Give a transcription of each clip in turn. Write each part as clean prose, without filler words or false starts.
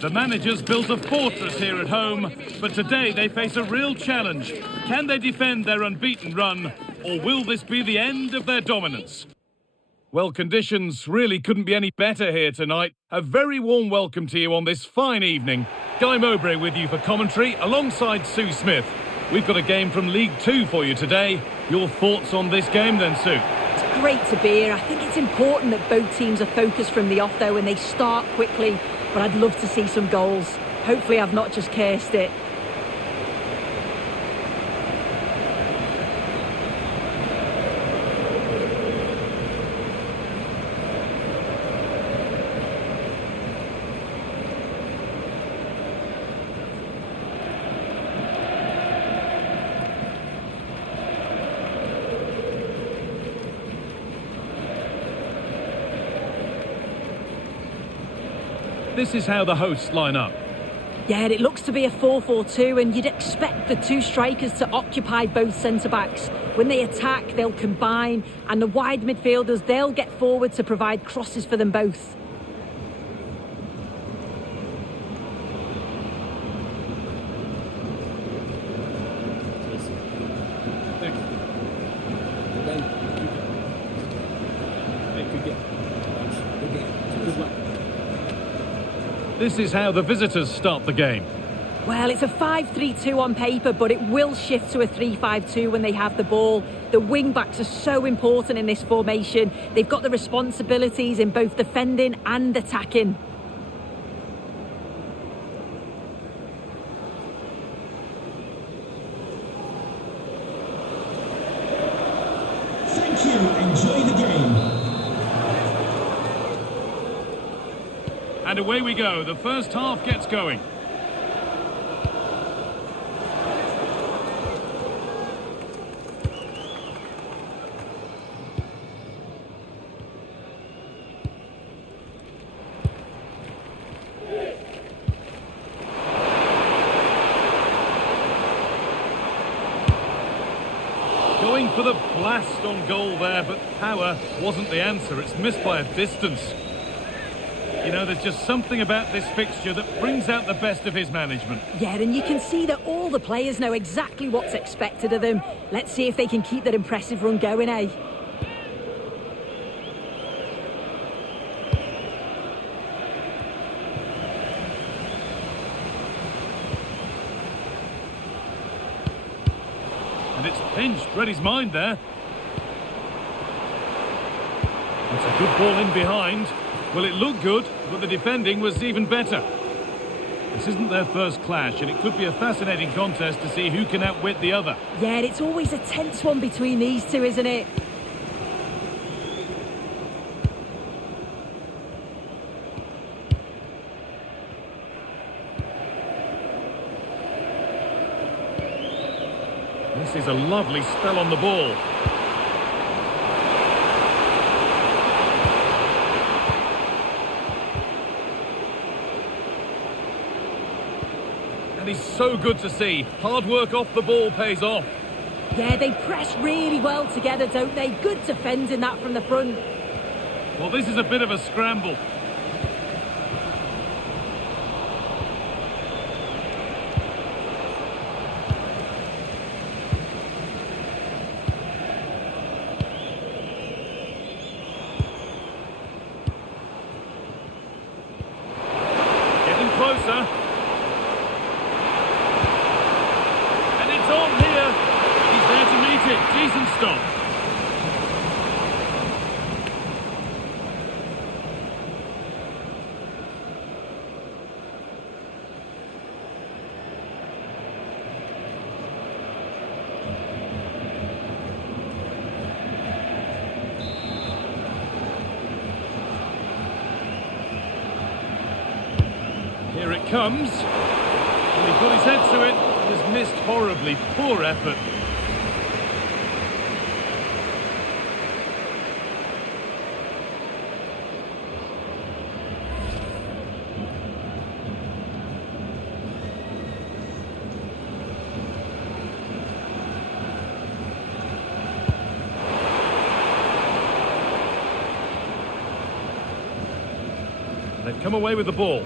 The managers built a fortress here at home, but today they face a real challenge. Can they defend their unbeaten run, or will this be the end of their dominance? Well, conditions really couldn't be any better here tonight. A very warm welcome to you on this fine evening. Guy Mowbray with you for commentary, alongside Sue Smith. We've got a game from League Two for you today. Your thoughts on this game then, Sue? It's great to be here. I think it's important that both teams are focused from the off, though, and they start quickly. But I'd love to see some goals. Hopefully I've not just cursed it. This is how the hosts line up. Yeah, it looks to be a 4-4-2, and you'd expect the two strikers to occupy both centre-backs. When they attack, they'll combine, and the wide midfielders, they'll get forward to provide crosses for them both. This is how the visitors start the game. Well, it's a 5-3-2 on paper, but it will shift to a 3-5-2 when they have the ball. The wing-backs are so important in this formation. They've got the responsibilities in both defending and attacking. Thank you. Enjoy the game. And away we go. The first half gets going. Going for the blast on goal there, but power wasn't the answer. It's missed by a distance. You know, there's just something about this fixture that brings out the best of his management. Yeah, and you can see that all the players know exactly what's expected of them. Let's see if they can keep that impressive run going, eh? And it's pinched, read his mind there. It's a good ball in behind. Well, it looked good, but the defending was even better. This isn't their first clash, and it could be a fascinating contest to see who can outwit the other. Yeah, and it's always a tense one between these two, isn't it? This is a lovely spell on the ball. He's so good to see. Hard work off the ball pays off. Yeah, they press really well together, don't they? Good defending that from the front. Well, this is a bit of a scramble. Getting closer. Decent stop. Here it comes. And he got his head to it. He has missed horribly. Poor effort. They've come away with the ball.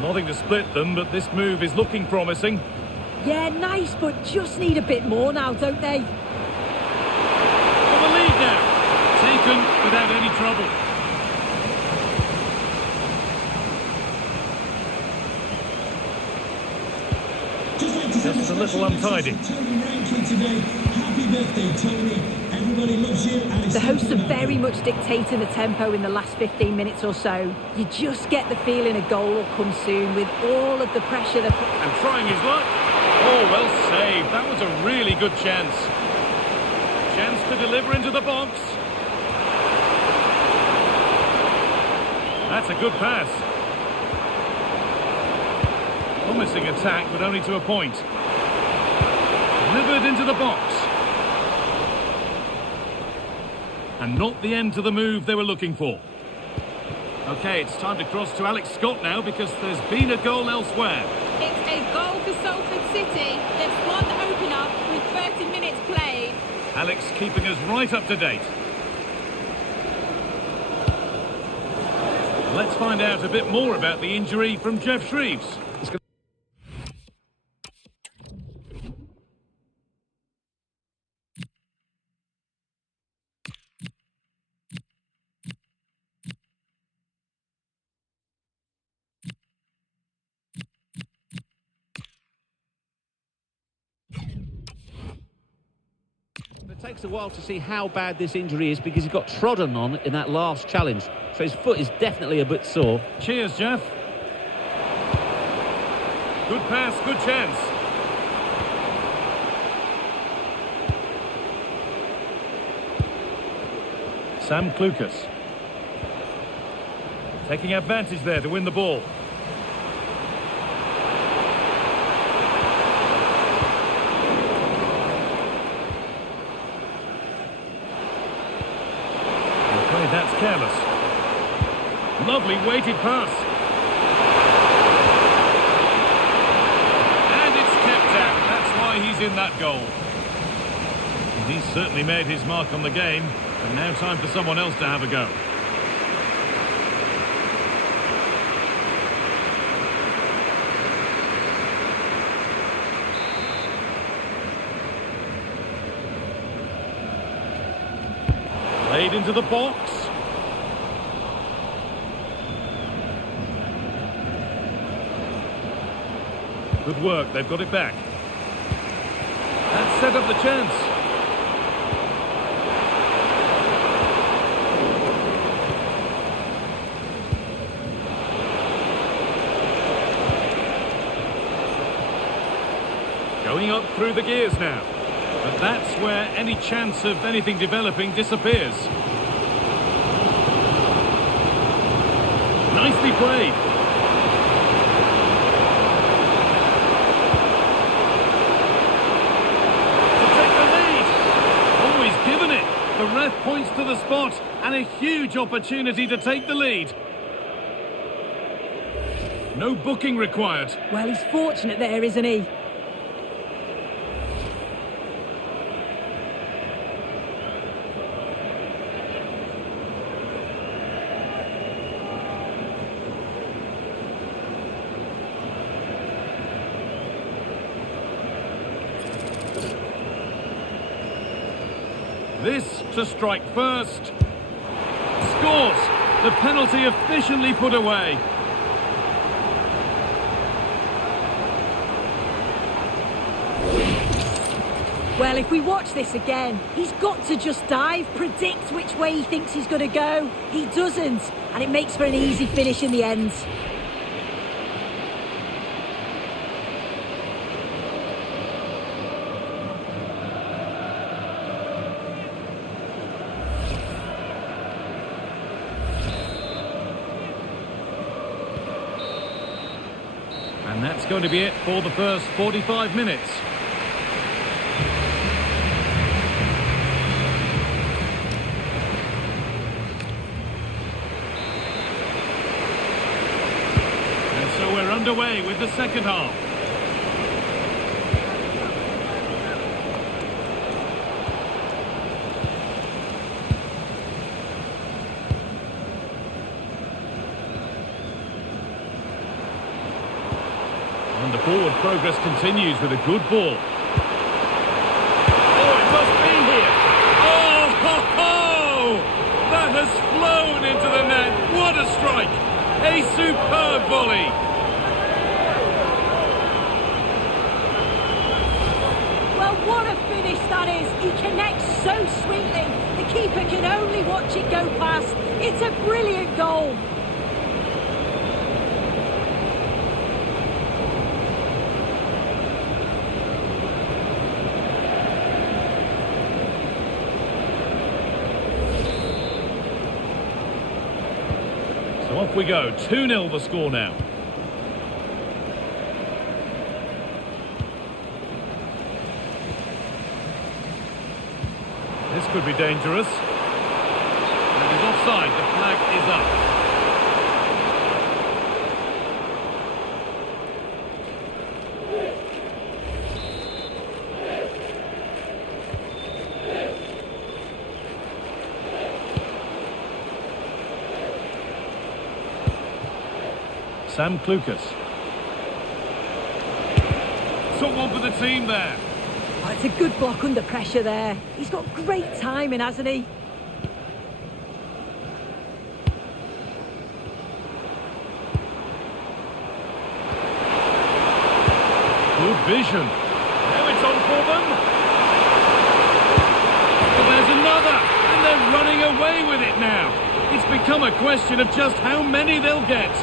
Nothing to split them, but this move is looking promising. Yeah, nice, but just need a bit more now, don't they? For the lead now. Taken without any trouble. Just a little untidy. Happy birthday, Tony. Everybody loves you. And The hosts are very much dictating the tempo in the last 15 minutes or so. You just get the feeling a goal will come soon with all of the pressure they're putting. And trying his luck. Oh, well saved. That was a really good chance. Chance to deliver into the box. That's a good pass. Promising attack, but only to a point. Delivered into the box. And not the end to the move they were looking for. Okay, it's time to cross to Alex Scott now because there's been a goal elsewhere. It's a goal for Salford City. They've scored the opener with 30 minutes played. Alex keeping us right up to date. Let's find out a bit more about the injury from Jeff Shreves. It takes a while to see how bad this injury is because he got trodden on in that last challenge. So his foot is definitely a bit sore. Cheers, Jeff. Good pass, good chance. Sam Klukas. Taking advantage there to win the ball. That's careless. Lovely weighted pass. And it's kept out. That's why he's in that goal. He's certainly made his mark on the game. And now time for someone else to have a go. Played into the box. Good work, they've got it back. That set up the chance. Going up through the gears now. But that's where any chance of anything developing disappears. Nicely played. To take the lead. Always given it. The ref points to the spot and a huge opportunity to take the lead. No booking required. Well, he's fortunate there, isn't he? This to strike first. Scores! The penalty efficiently put away. Well, if we watch this again, he's got to just dive, predict which way he thinks he's going to go. He doesn't, and it makes for an easy finish in the end. And that's going to be it for the first 45 minutes. And so we're underway with the second half. forward progress continues with a good ball. Oh, it must be here. Oh, ho, ho! That has flown into the net. What a strike! A superb volley. Well, what a finish that is. He connects so sweetly. The keeper can only watch it go past. It's a brilliant goal. So off we go. 2-0 the score now. This could be dangerous. And he's offside. The flag is up. Sam Klukas. Took one for the team there. Oh, it's a good block under pressure there. He's got great timing, hasn't he? Good vision. Now it's on for them. Well, there's another. And they're running away with it now. It's become a question of just how many they'll get.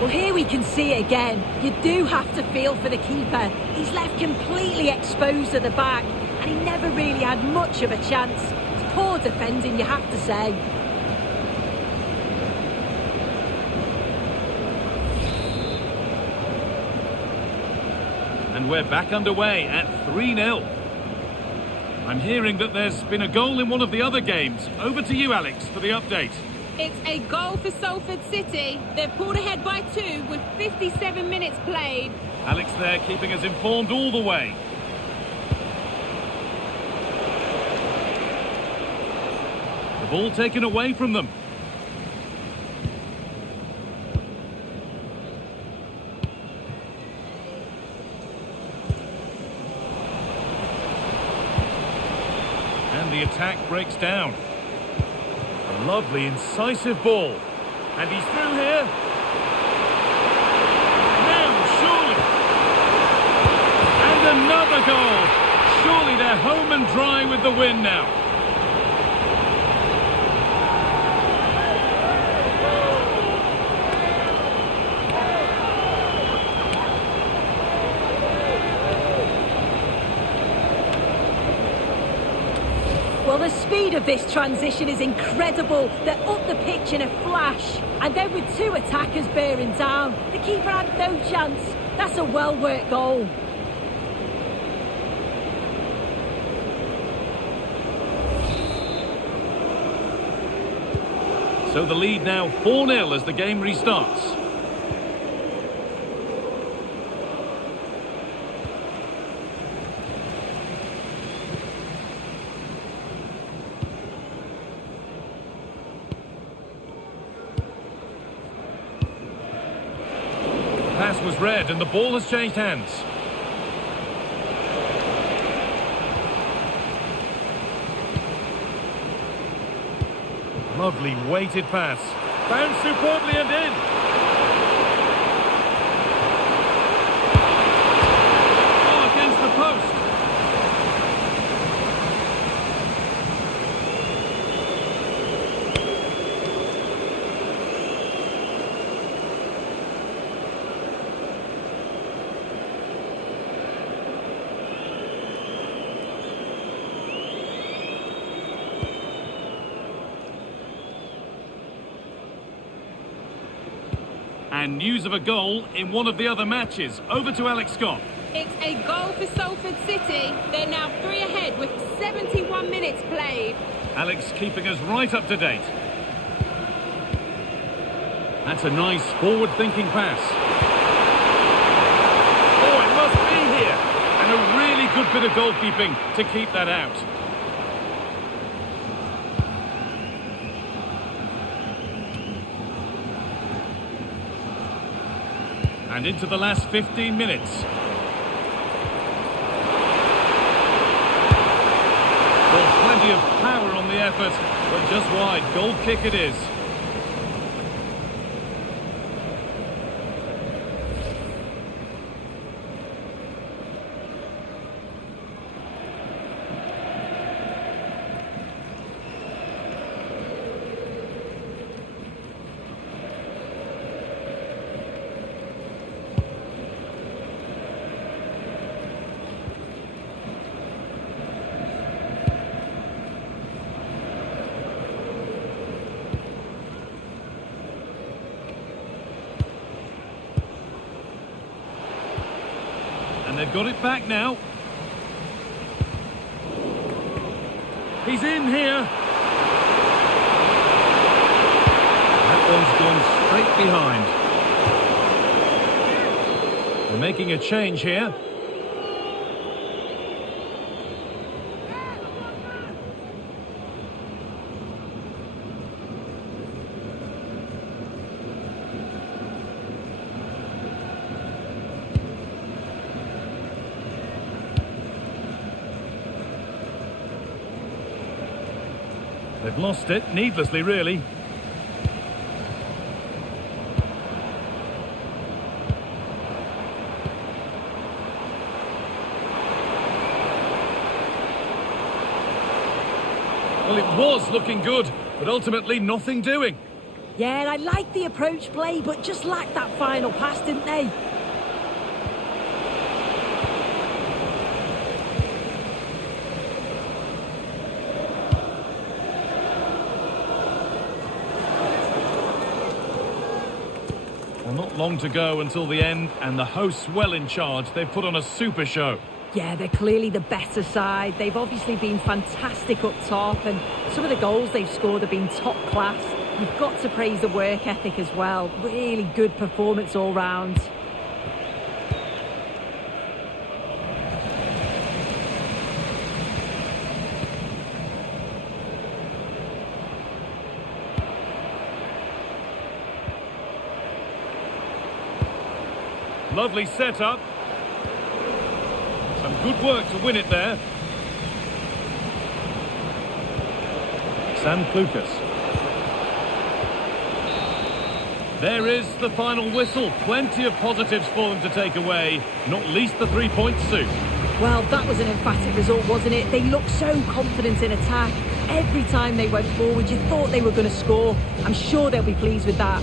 Well, here we can see it again. You do have to feel for the keeper. He's left completely exposed at the back, and he never really had much of a chance. It's poor defending, you have to say. And we're back underway at 3-0. I'm hearing that there's been a goal in one of the other games. Over to you, Alex, for the update. It's a goal for Salford City. They've pulled ahead by 2 with 57 minutes played. Alex there keeping us informed all the way. The ball taken away from them. And the attack breaks down. A lovely, incisive ball. And he's through here. Now, surely. And another goal. Surely they're home and dry with the win now. Well, the speed of this transition is incredible. They're up the pitch in a flash. And then with 2 attackers bearing down, the keeper had no chance. That's a well-worked goal. So the lead now 4-0 as the game restarts. Pass was read and the ball has changed hands. Lovely weighted pass. Bounced superbly and in. Oh, against the post. And news of a goal in one of the other matches. Over to Alex Scott. It's a goal for Salford City. They're now 3 ahead with 71 minutes played. Alex keeping us right up to date. That's a nice forward-thinking pass. Oh, it must be here. And a really good bit of goalkeeping to keep that out. And into the last 15 minutes. Well, plenty of power on the effort, but just wide. Goal kick it is. And they've got it back now. He's in here. That one's gone straight behind. They're making a change here. They've lost it, needlessly really. Well, it was looking good, but ultimately nothing doing. Yeah, I like the approach play, but just lacked that final pass, didn't they? Well, not long to go until the end, and the hosts well in charge. They've put on a super show. Yeah, they're clearly the better side. They've obviously been fantastic up top, and some of the goals they've scored have been top class. You've got to praise the work ethic as well. Really good performance all round. Lovely setup. Some good work to win it there. San Lucas. There is the final whistle. Plenty of positives for them to take away, not least the 3 points soon. Well, that was an emphatic result, wasn't it? They looked so confident in attack. Every time they went forward, you thought they were going to score. I'm sure they'll be pleased with that.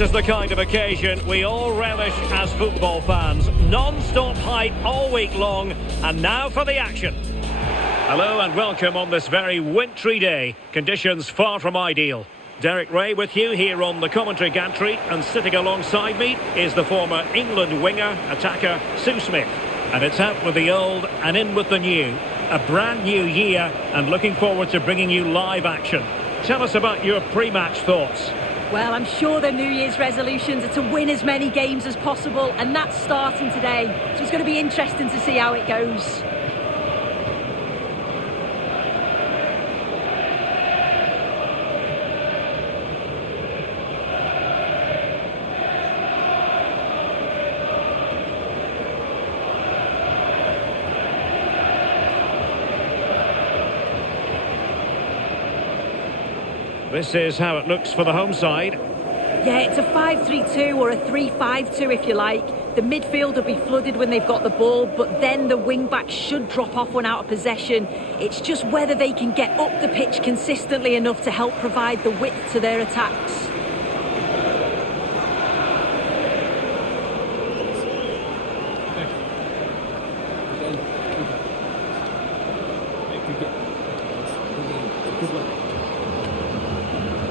This is the kind of occasion we all relish as football fans. Non-stop hype all week long, and now for the action. Hello and welcome on this very wintry day. Conditions far from ideal. Derek Ray with you here on the commentary gantry, and sitting alongside me is the former England winger, attacker, Sue Smith. And it's out with the old and in with the new. A brand new year, and looking forward to bringing you live action. Tell us about your pre-match thoughts. Well, I'm sure their New Year's resolutions are to win as many games as possible, and that's starting today. So it's going to be interesting to see how it goes. This is how it looks for the home side. Yeah, it's a 5-3-2 or a 3-5-2 if you like. The midfield will be flooded when they've got the ball, but then the wing-backs should drop off when out of possession. It's just whether they can get up the pitch consistently enough to help provide the width to their attacks.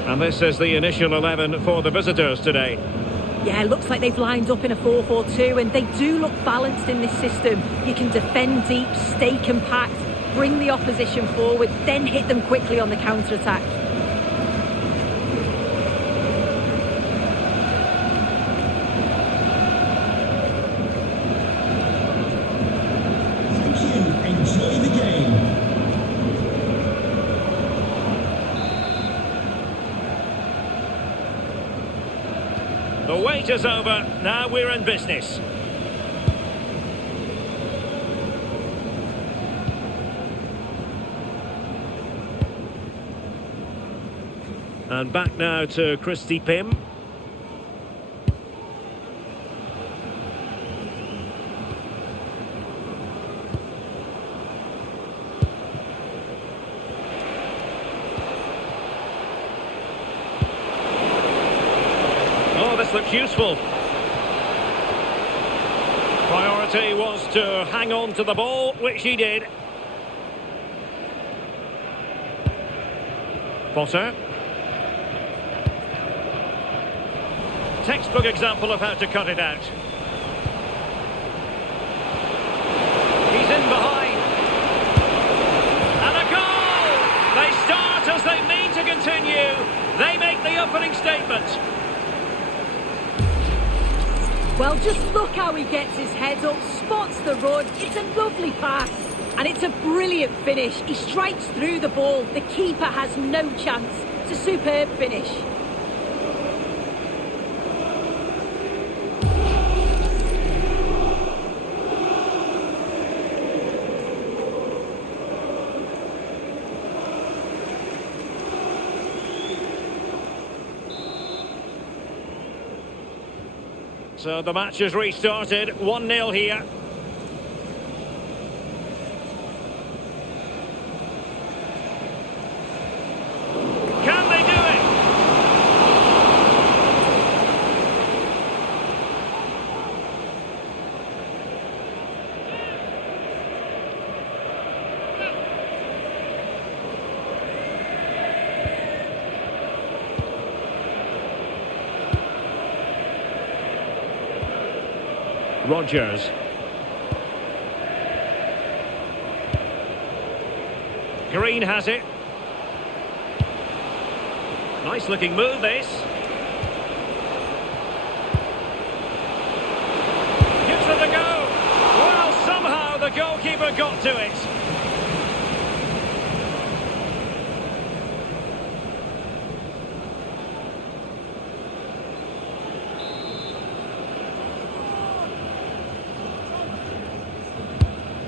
And this is the initial 11 for the visitors today. Yeah, looks like they've lined up in a 4-4-2, and they do look balanced in this system. You can defend deep, stay compact, bring the opposition forward, then hit them quickly on the counter-attack. Thank you. Enjoy the game. The wait is over, now we're in business. And back now to Christy Pym. Oh, this looks useful. Priority was to hang on to the ball, which he did. Potter. Textbook example of how to cut it out. He's in behind. And a goal! They start as they mean to continue. They make the opening statement. Well, just look how he gets his head up, spots the run. It's a lovely pass, and it's a brilliant finish. He strikes through the ball. The keeper has no chance. It's a superb finish. So the match has restarted, 1-0 here. Can they do it? Rogers. Green has it. Nice looking move this. Gives it a go. Well, somehow the goalkeeper got to it.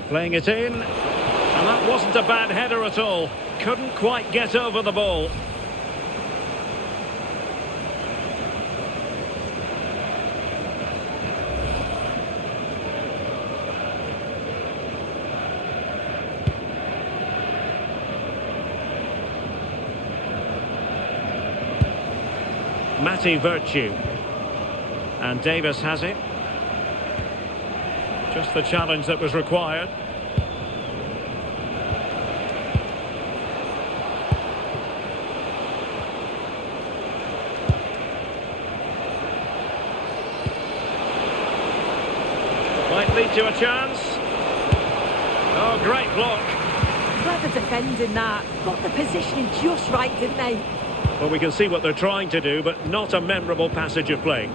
Playing it in, and that wasn't a bad header at all. Couldn't quite get over the ball. Matty Virtue. And Davis has it. Just the challenge that was required. Might lead to a chance. Oh, great block. Clever defending that. Got the positioning just right, didn't they? Well, we can see what they're trying to do, but not a memorable passage of play.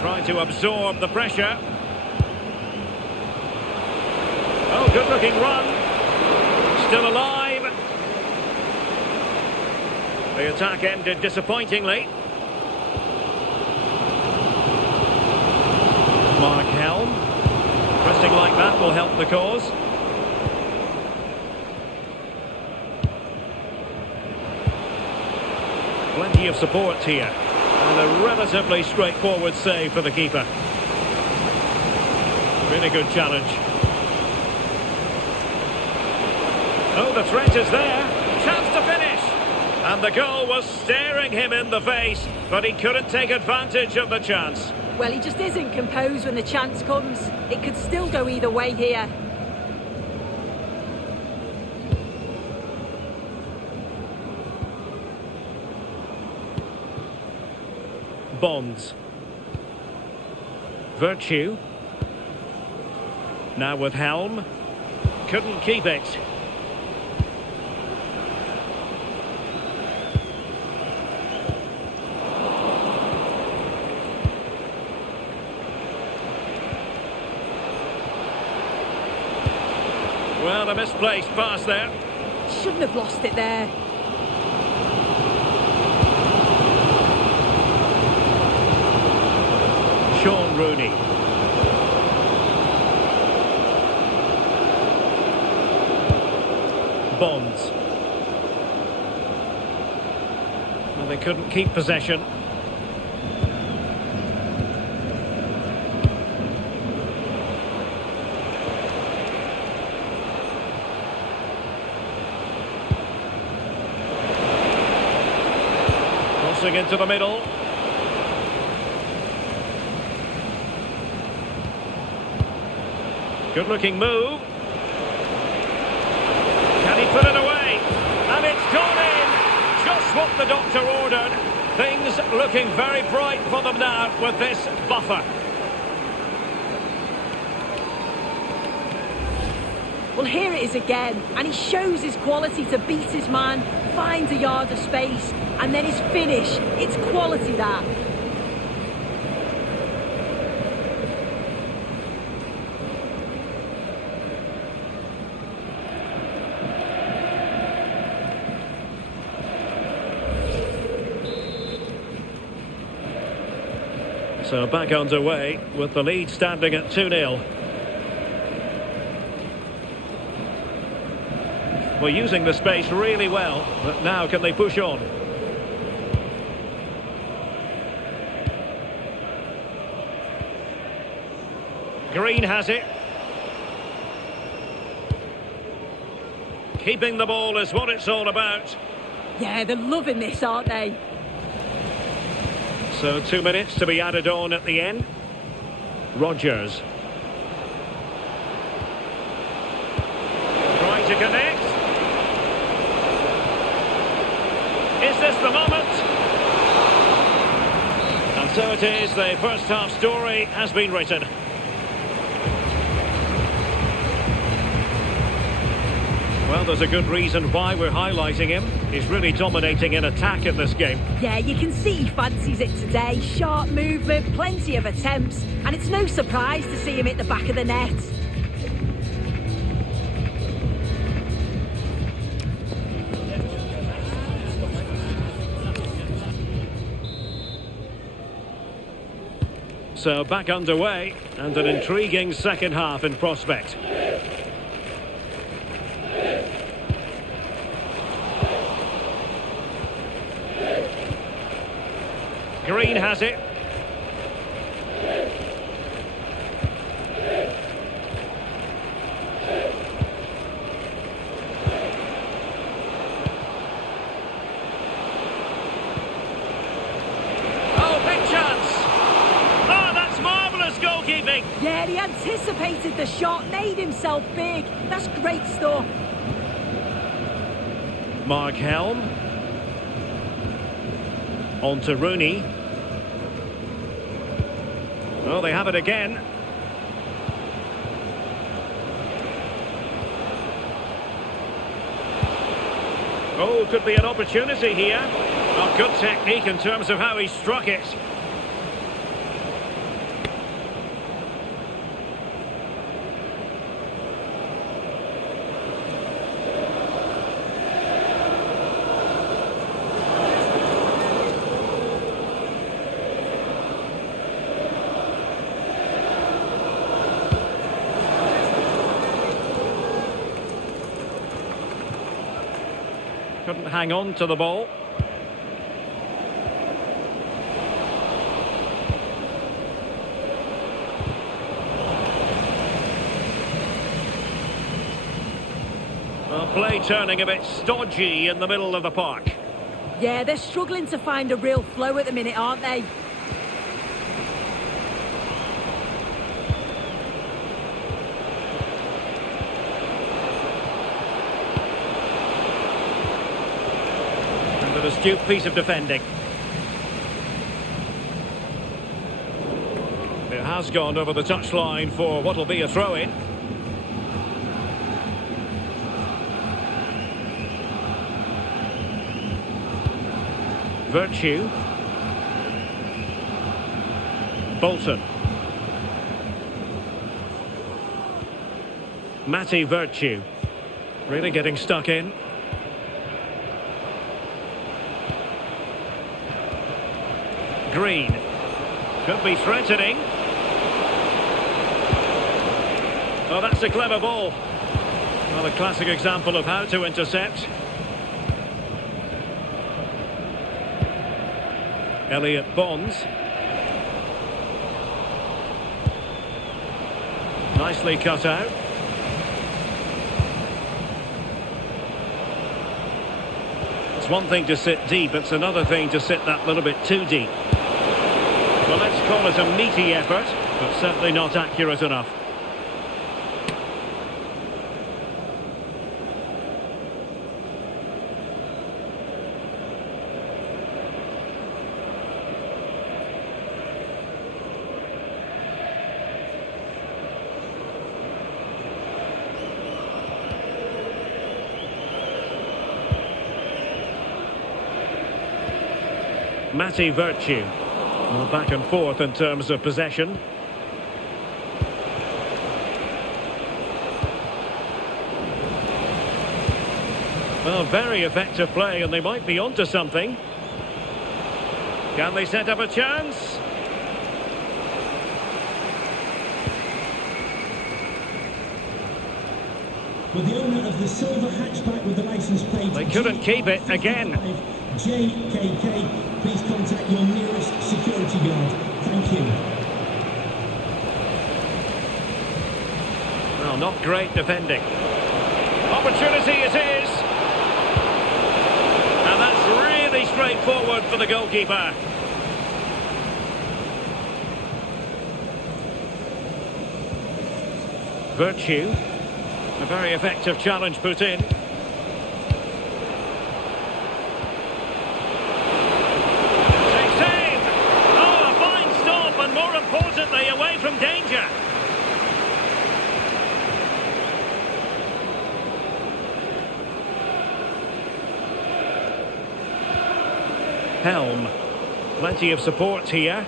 Trying to absorb the pressure. Oh, good-looking run. Still alive. The attack ended disappointingly. Mark Helm. Pressing like that will help the cause. Plenty of support here. And a relatively straightforward save for the keeper. Really good challenge. Oh, the threat is there. Chance to finish. And the goal was staring him in the face, but he couldn't take advantage of the chance. Well, he just isn't composed when the chance comes. It could still go either way here. Bonds. Virtue. Now with Helm. Couldn't keep it. Well, a misplaced pass there. Shouldn't have lost it there. Sean Rooney. Bonds. Well, they couldn't keep possession. Crossing into the middle. Good-looking move. Can he put it away? And it's gone in! Just what the doctor ordered. Things looking very bright for them now with this buffer. Well, here it is again, and he shows his quality to beat his man, finds a yard of space, and then his finish. It's quality, that. So back underway with the lead standing at 2-0. Well, using the space really well, but now can they push on? Green has it. Keeping the ball is what it's all about. Yeah, they're loving this, aren't they? So 2 minutes to be added on at the end. Rodgers. Trying to connect. Is this the moment? And so it is, the first half story has been written. Well, there's a good reason why we're highlighting him. He's really dominating in attack in this game. Yeah, you can see he fancies it today. Sharp movement, plenty of attempts, and it's no surprise to see him hit the back of the net. So back underway, and an intriguing second half in prospect. Green has it. Oh, big chance. Oh, that's marvellous goalkeeping. Yeah, he anticipated the shot, made himself big. That's great stuff. Mark Helm. On to Rooney. Oh, they have it again. Oh, could be an opportunity here. Oh, good technique in terms of how he struck it. Couldn't hang on to the ball. Well, play turning a bit stodgy in the middle of the park. Yeah, they're struggling to find a real flow at the minute, aren't they? An astute piece of defending. It has gone over the touchline for what will be a throw-in. Virtue. Bolton. Matty Virtue. Really getting stuck in. Green. Could be threatening. Oh, that's a clever ball. Well, a classic example of how to intercept. Elliot Bonds. Nicely cut out. It's one thing to sit deep, it's another thing to sit that little bit too deep. Well, let's call it a meaty effort, but certainly not accurate enough. Matty Virtue. Well, back and forth in terms of possession. Well, very effective play, and they might be onto something. Can they set up a chance? With the owner of the silver hatchback with the license plate, They couldn't keep it again. JKK, please contact your nearest security guard. Thank you. Well, not great defending. Opportunity it is. And that's really straightforward for the goalkeeper. Virtue. A very effective challenge put in. Importantly, away from danger. Helm. Plenty of support here.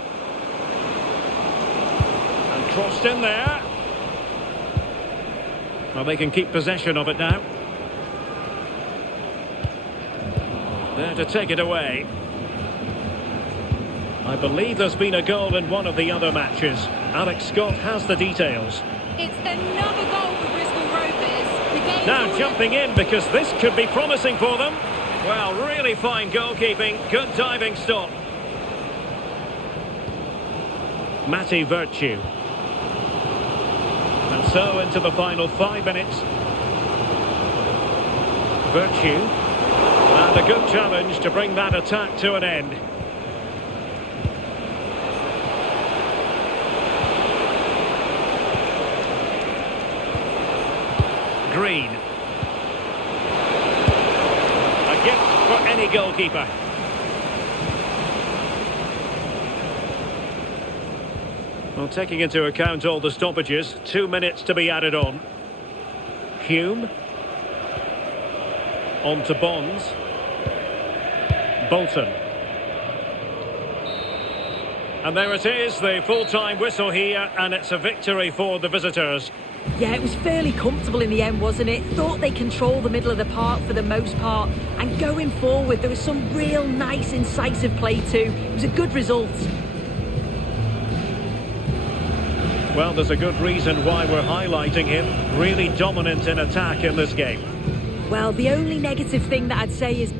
And crossed in there. Well, they can keep possession of it now. There to take it away. I believe there's been a goal in one of the other matches. Alex Scott has the details. It's another goal for Bristol Rovers. The game's Now already... jumping in because this could be promising for them. Well, really fine goalkeeping. Good diving stop. Matty Virtue. And so into the final 5 minutes. Virtue. And a good challenge to bring that attack to an end. Green. A gift for any goalkeeper. Well, taking into account all the stoppages, 2 minutes to be added on. Hume. On to Bonds. Bolton. And there it is, the full-time whistle here, and it's a victory for the visitors. Yeah, it was fairly comfortable in the end, wasn't it? Thought they controlled the middle of the park for the most part. And going forward, there was some real nice, incisive play too. It was a good result. Well, there's a good reason why we're highlighting him. Really dominant in attack in this game. Well, the only negative thing that I'd say is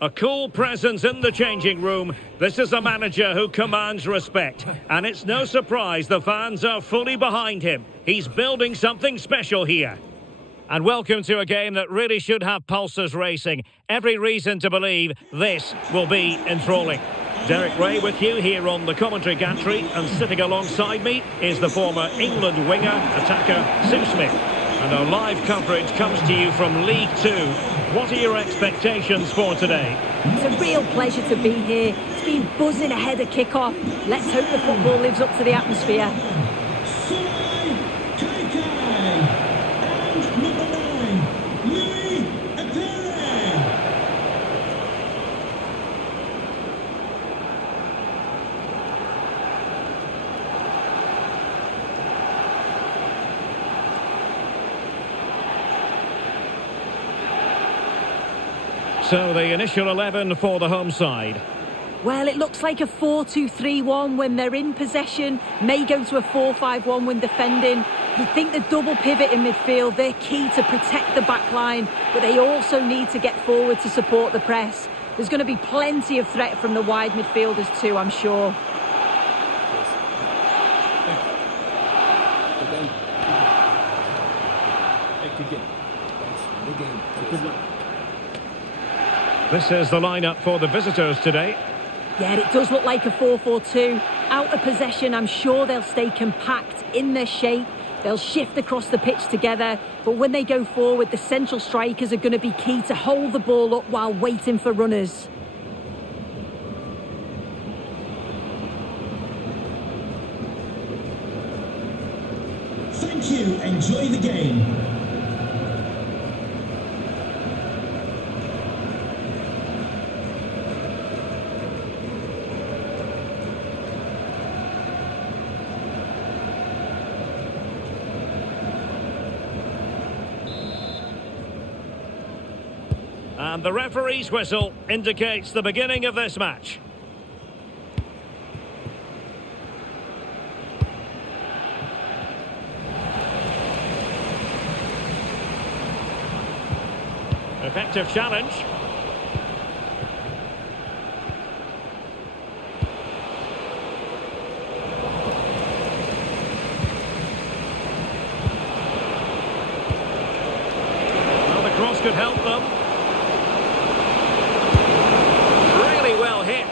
A cool presence in the changing room. This is a manager who commands respect. And it's no surprise the fans are fully behind him. He's building something special here. And welcome to a game that really should have pulses racing. Every reason to believe this will be enthralling. Derek Ray with you here on the commentary gantry, and sitting alongside me is the former England winger, attacker Sue Smith. And our live coverage comes to you from League Two. What are your expectations for today? It's a real pleasure to be here. It's been buzzing ahead of kick-off. Let's hope the football lives up to the atmosphere. So the initial 11 for the home side. Well, it looks like a 4-2-3-1 when they're in possession. May go to a 4-5-1 when defending. You think the double pivot in midfield, they're key to protect the back line, but they also need to get forward to support the press. There's going to be plenty of threat from the wide midfielders too, I'm sure. This is the lineup for the visitors today. Yeah, it does look like a 4-4-2. Out of possession, I'm sure they'll stay compact in their shape. They'll shift across the pitch together. But when they go forward, the central strikers are going to be key to hold the ball up while waiting for runners. Thank you. Enjoy the game. And the referee's whistle indicates the beginning of this match. Effective challenge. Well, the cross could help them.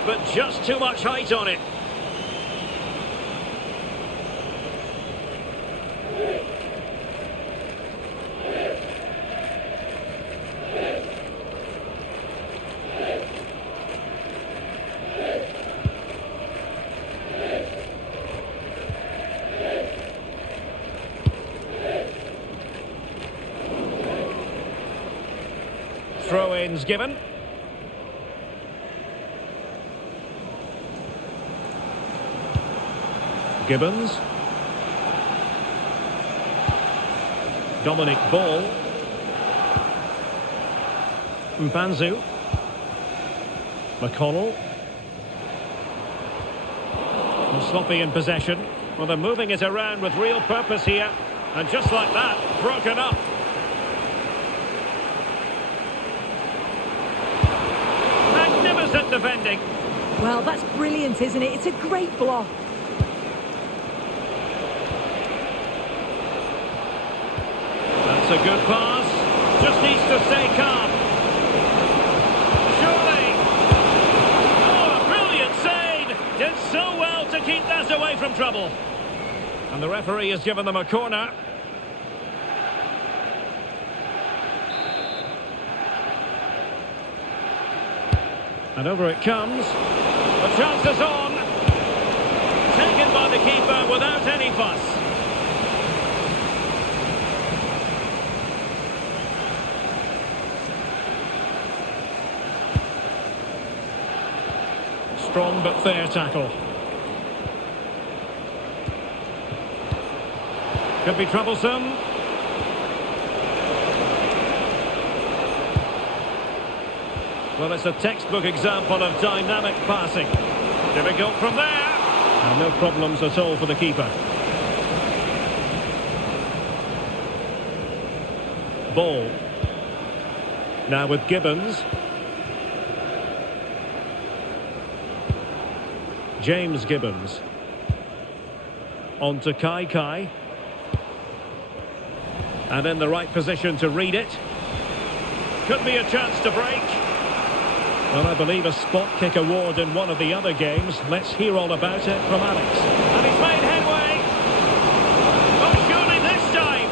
But just too much height on it. Throw-ins given. Gibbons. Dominic Ball. Mpanzu. McConnell. Sloppy in possession. Well, they're moving it around with real purpose here. And just like that, broken up. Magnificent defending. Well, that's brilliant, isn't it? It's a great block. That's a good pass. Just needs to stay calm. Surely. Oh, a brilliant save. Did so well to keep that away from trouble. And the referee has given them a corner. And over it comes. The chance is on. Taken by the keeper without any fuss. Strong but fair tackle. Could be troublesome. Well, it's a textbook example of dynamic passing. Difficult from there. And no problems at all for the keeper. Ball. Now with Gibbons. James Gibbons. On to Kai. And in the right position to read it. Could be a chance to break. Well, I believe a spot kick award in one of the other games. Let's hear all about it from Alex. And he's made headway. Oh, surely this time.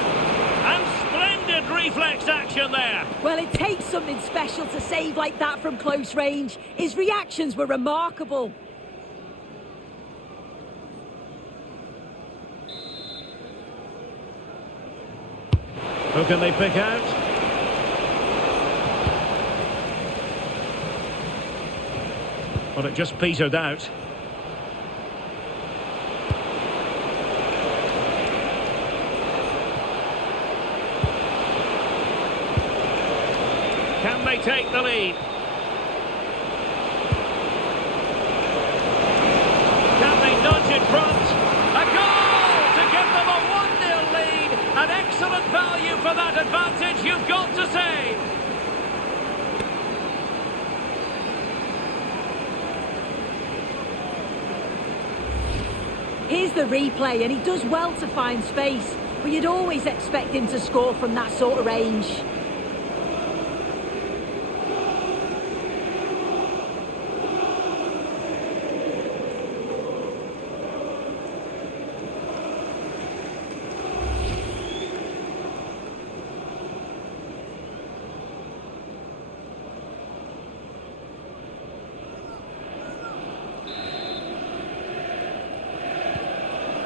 And splendid reflex action there. Well, it takes something special to save like that from close range. His reactions were remarkable. Who can they pick out? Well, it just petered out. Can they take the lead? Can they nudge in front? A goal to give them a 1-0 lead. An excellent value for that advantage, you've got to say. Here's the replay, and he does well to find space, but you'd always expect him to score from that sort of range.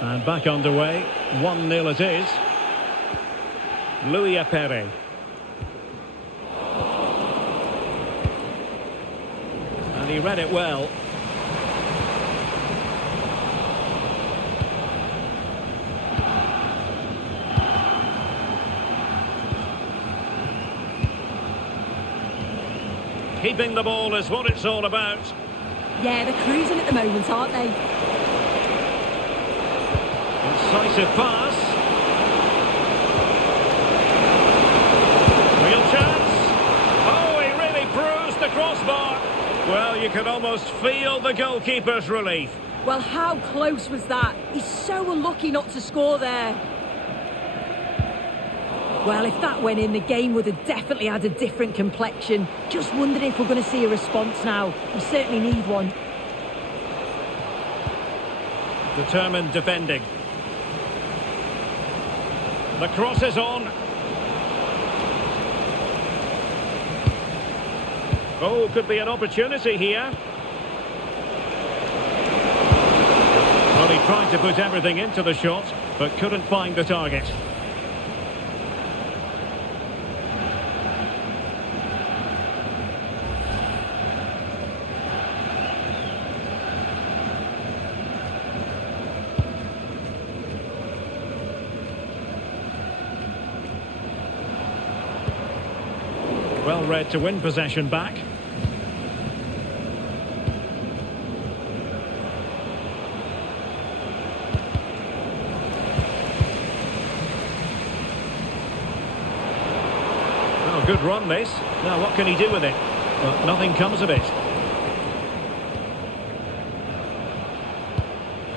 And back underway, 1-0 it is. Louis Perry. And he read it well. Keeping the ball is what it's all about. Yeah, they're cruising at the moment, aren't they? Decisive pass. Real chance. Oh, he really bruised the crossbar. Well, you can almost feel the goalkeeper's relief. Well, how close was that? He's so unlucky not to score there. Well, if that went in, the game would have definitely had a different complexion. Just wondering if we're going to see a response now. We certainly need one. Determined defending. The cross is on. Oh, could be an opportunity here. Well, he tried to put everything into the shot, but couldn't find the target. Well read to win possession back. Oh, good run this. Now what can he do with it? Well, nothing comes of it.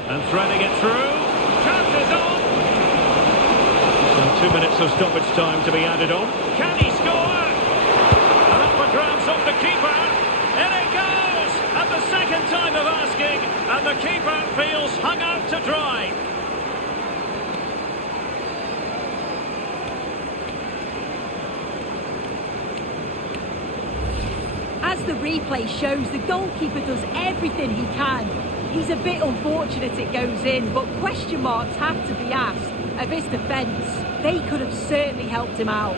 And threading it through. Chances on! So 2 minutes of stoppage time to be added on. Can he score? Grabs off the keeper, in it goes, at the second time of asking, and the keeper feels hung out to dry. As the replay shows, the goalkeeper does everything he can. He's a bit unfortunate it goes in, but question marks have to be asked of his defence. They could have certainly helped him out.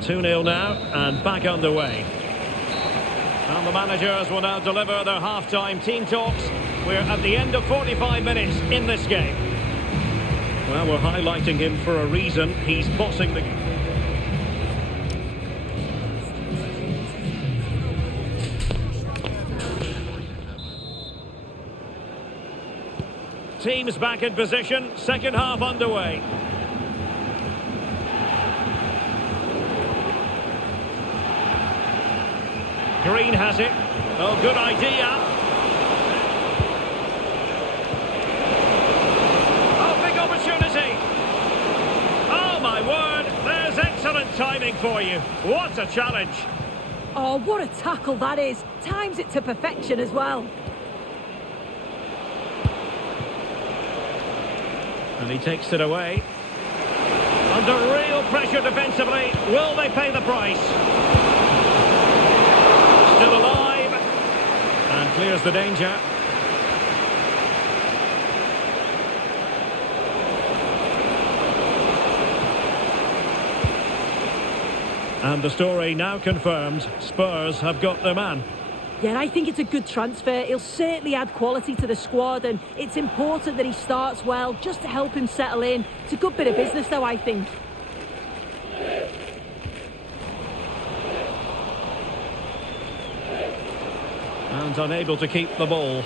2-0 now, and back underway. And the managers will now deliver their half-time team talks. We're at the end of 45 minutes in this game. Well, we're highlighting him for a reason. He's bossing the... Teams back in position, second half underway. Green has it. Oh, good idea. Oh, big opportunity. Oh, my word. There's excellent timing for you. What a challenge. Oh, what a tackle that is. Times it to perfection as well. And he takes it away. Under real pressure defensively. Will they pay the price? Still alive. And clears the danger. And the story now confirmed. Spurs have got their man. Yeah, I think it's a good transfer. He'll certainly add quality to the squad, and it's important that he starts well just to help him settle in. It's a good bit of business, though, I think. And unable to keep the ball.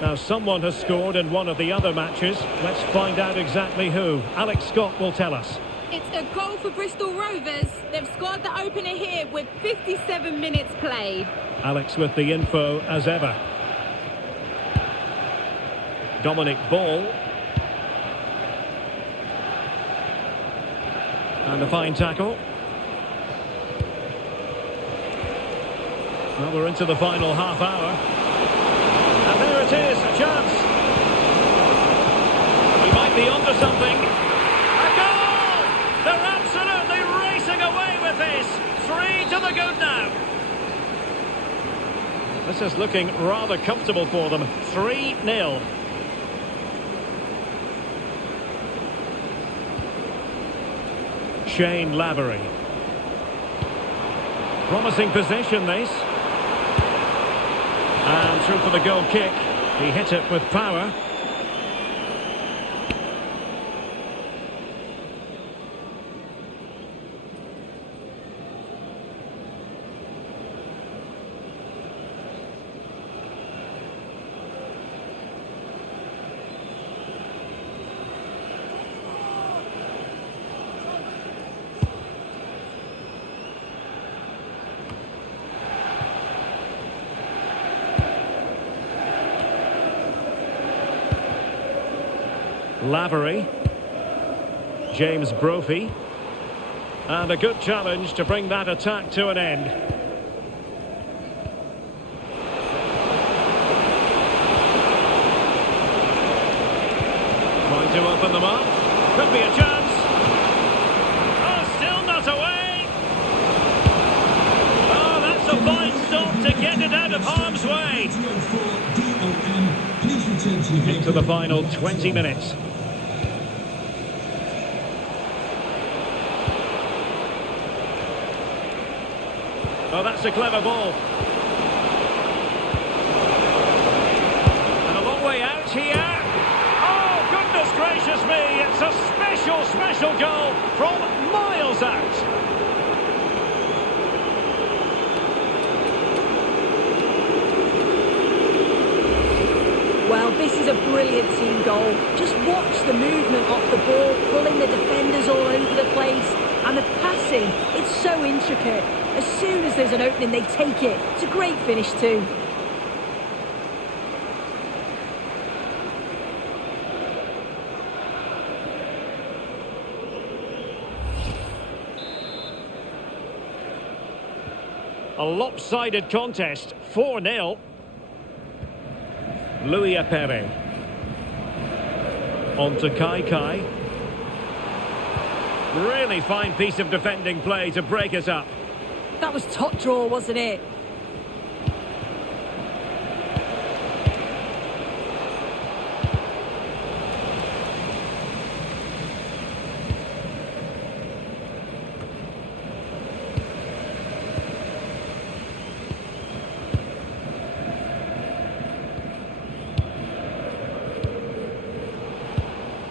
Now, someone has scored in one of the other matches. Let's find out exactly who. Alex Scott will tell us. It's a goal for Bristol Rovers. They've scored the opener here with 57 minutes played. Alex with the info as ever. Dominic Ball. And a fine tackle. Well, we're into the final half hour. And there it is, a chance. We might be onto something. A goal! They're absolutely racing away with this. 3 to the good now. This is looking rather comfortable for them. 3-0. Shane Lavery. Promising position, this. And through for the goal kick. He hit it with power. Lavery, James Brophy, and a good challenge to bring that attack to an end. Trying to open them up, could be a chance. Oh, still not away. Oh, that's a fine stop to get it out of harm's way. Into the final 20 minutes. Oh, that's a clever ball. And a long way out here. Oh, goodness gracious me. It's a special, special goal from miles out. Well, this is a brilliant team goal. Just watch the movement off the ball, pulling the defenders all over the place. And the passing, it's so intricate. As soon as there's an opening, they take it. It's a great finish too. A lopsided contest, 4-0. Louis Apere. On to Kai. Really fine piece of defending play to break us up. That was top draw, wasn't it?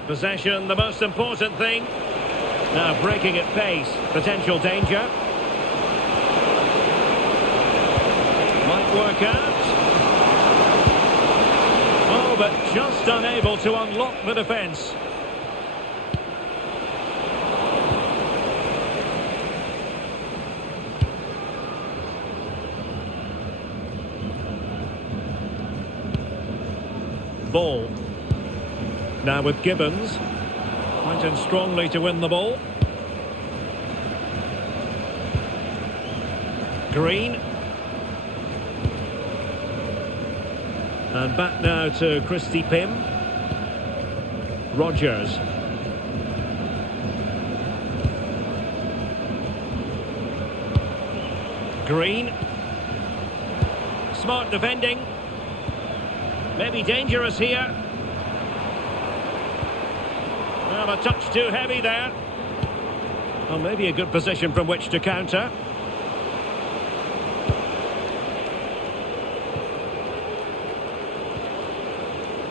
Possession, the most important thing. Now breaking at pace, potential danger. Might work out. Oh, but just unable to unlock the defence. Ball. Now with Gibbons. Fighting strongly to win the ball. Green. And back now to Christy Pym. Rogers. Green. Smart defending. Maybe dangerous here. Well, a touch too heavy there. Well, maybe a good position from which to counter.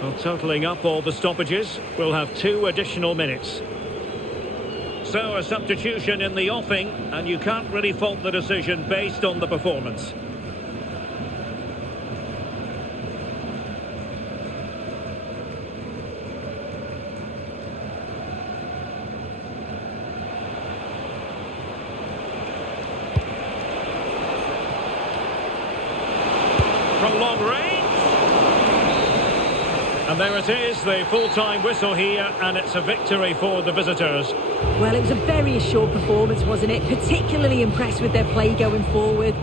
Well, totalling up all the stoppages, we'll have 2 additional minutes. So a substitution in the offing, and you can't really fault the decision based on the performance. From long range. And there it is, the full-time whistle here, and it's a victory for the visitors. Well, it was a very assured performance, wasn't it? Particularly impressed with their play going forward.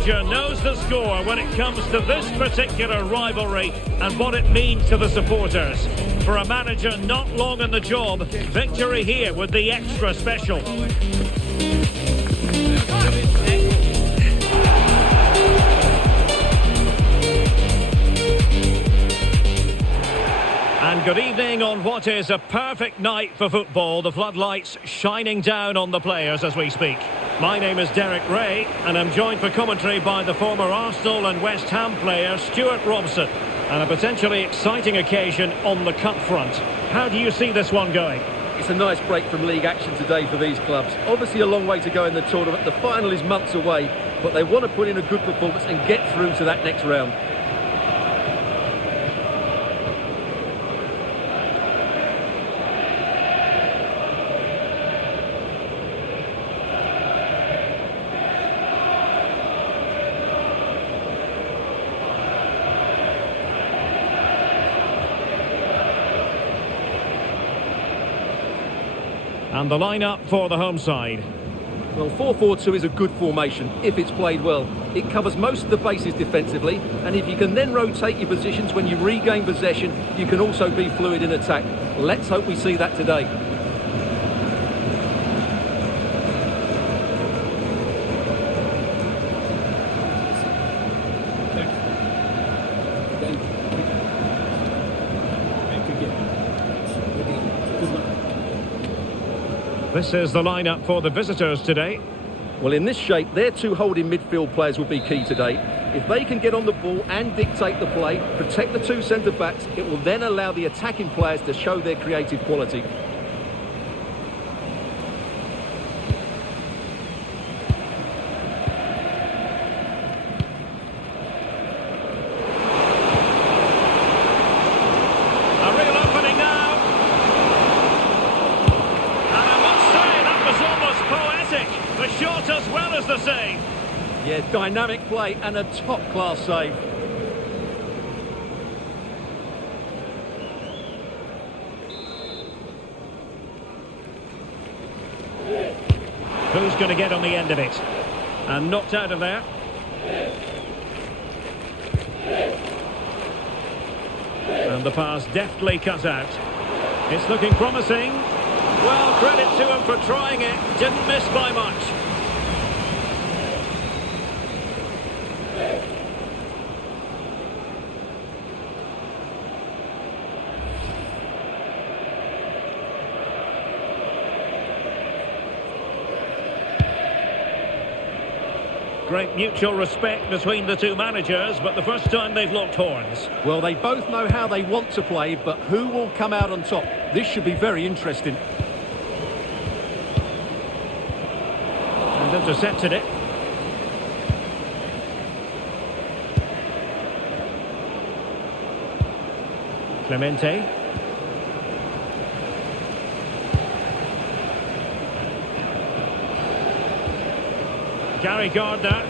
manager knows the score when it comes to this particular rivalry and what it means to the supporters. For a manager not long in the job, victory here would be extra special. And good evening on what is a perfect night for football. The floodlights shining down on the players as we speak. My name is Derek Ray, and I'm joined for commentary by the former Arsenal and West Ham player Stuart Robson. And a potentially exciting occasion on the cup front. How do you see this one going? It's a nice break from league action today for these clubs. Obviously a long way to go in the tournament. The final is months away, but they want to put in a good performance and get through to that next round. And the lineup for the home side. Well, 4-4-2 is a good formation if it's played well. It covers most of the bases defensively, and if you can then rotate your positions when you regain possession, you can also be fluid in attack. Let's hope we see that today. This is the lineup for the visitors today. Well, in this shape, their two holding midfield players will be key today. If they can get on the ball and dictate the play, protect the two centre-backs, it will then allow the attacking players to show their creative quality. A real opening now. And I must say, that was almost poetic. The shot as well as the save. Yeah, dynamic play and a top-class save. Who's going to get on the end of it? And knocked out of there. And the pass deftly cut out. It's looking promising. Well, credit to him for trying it. Didn't miss by much. Great mutual respect between the two managers, but the first time they've locked horns. Well, they both know how they want to play, but who will come out on top? This should be very interesting. And intercepted it. Clemente. Gary Gardner.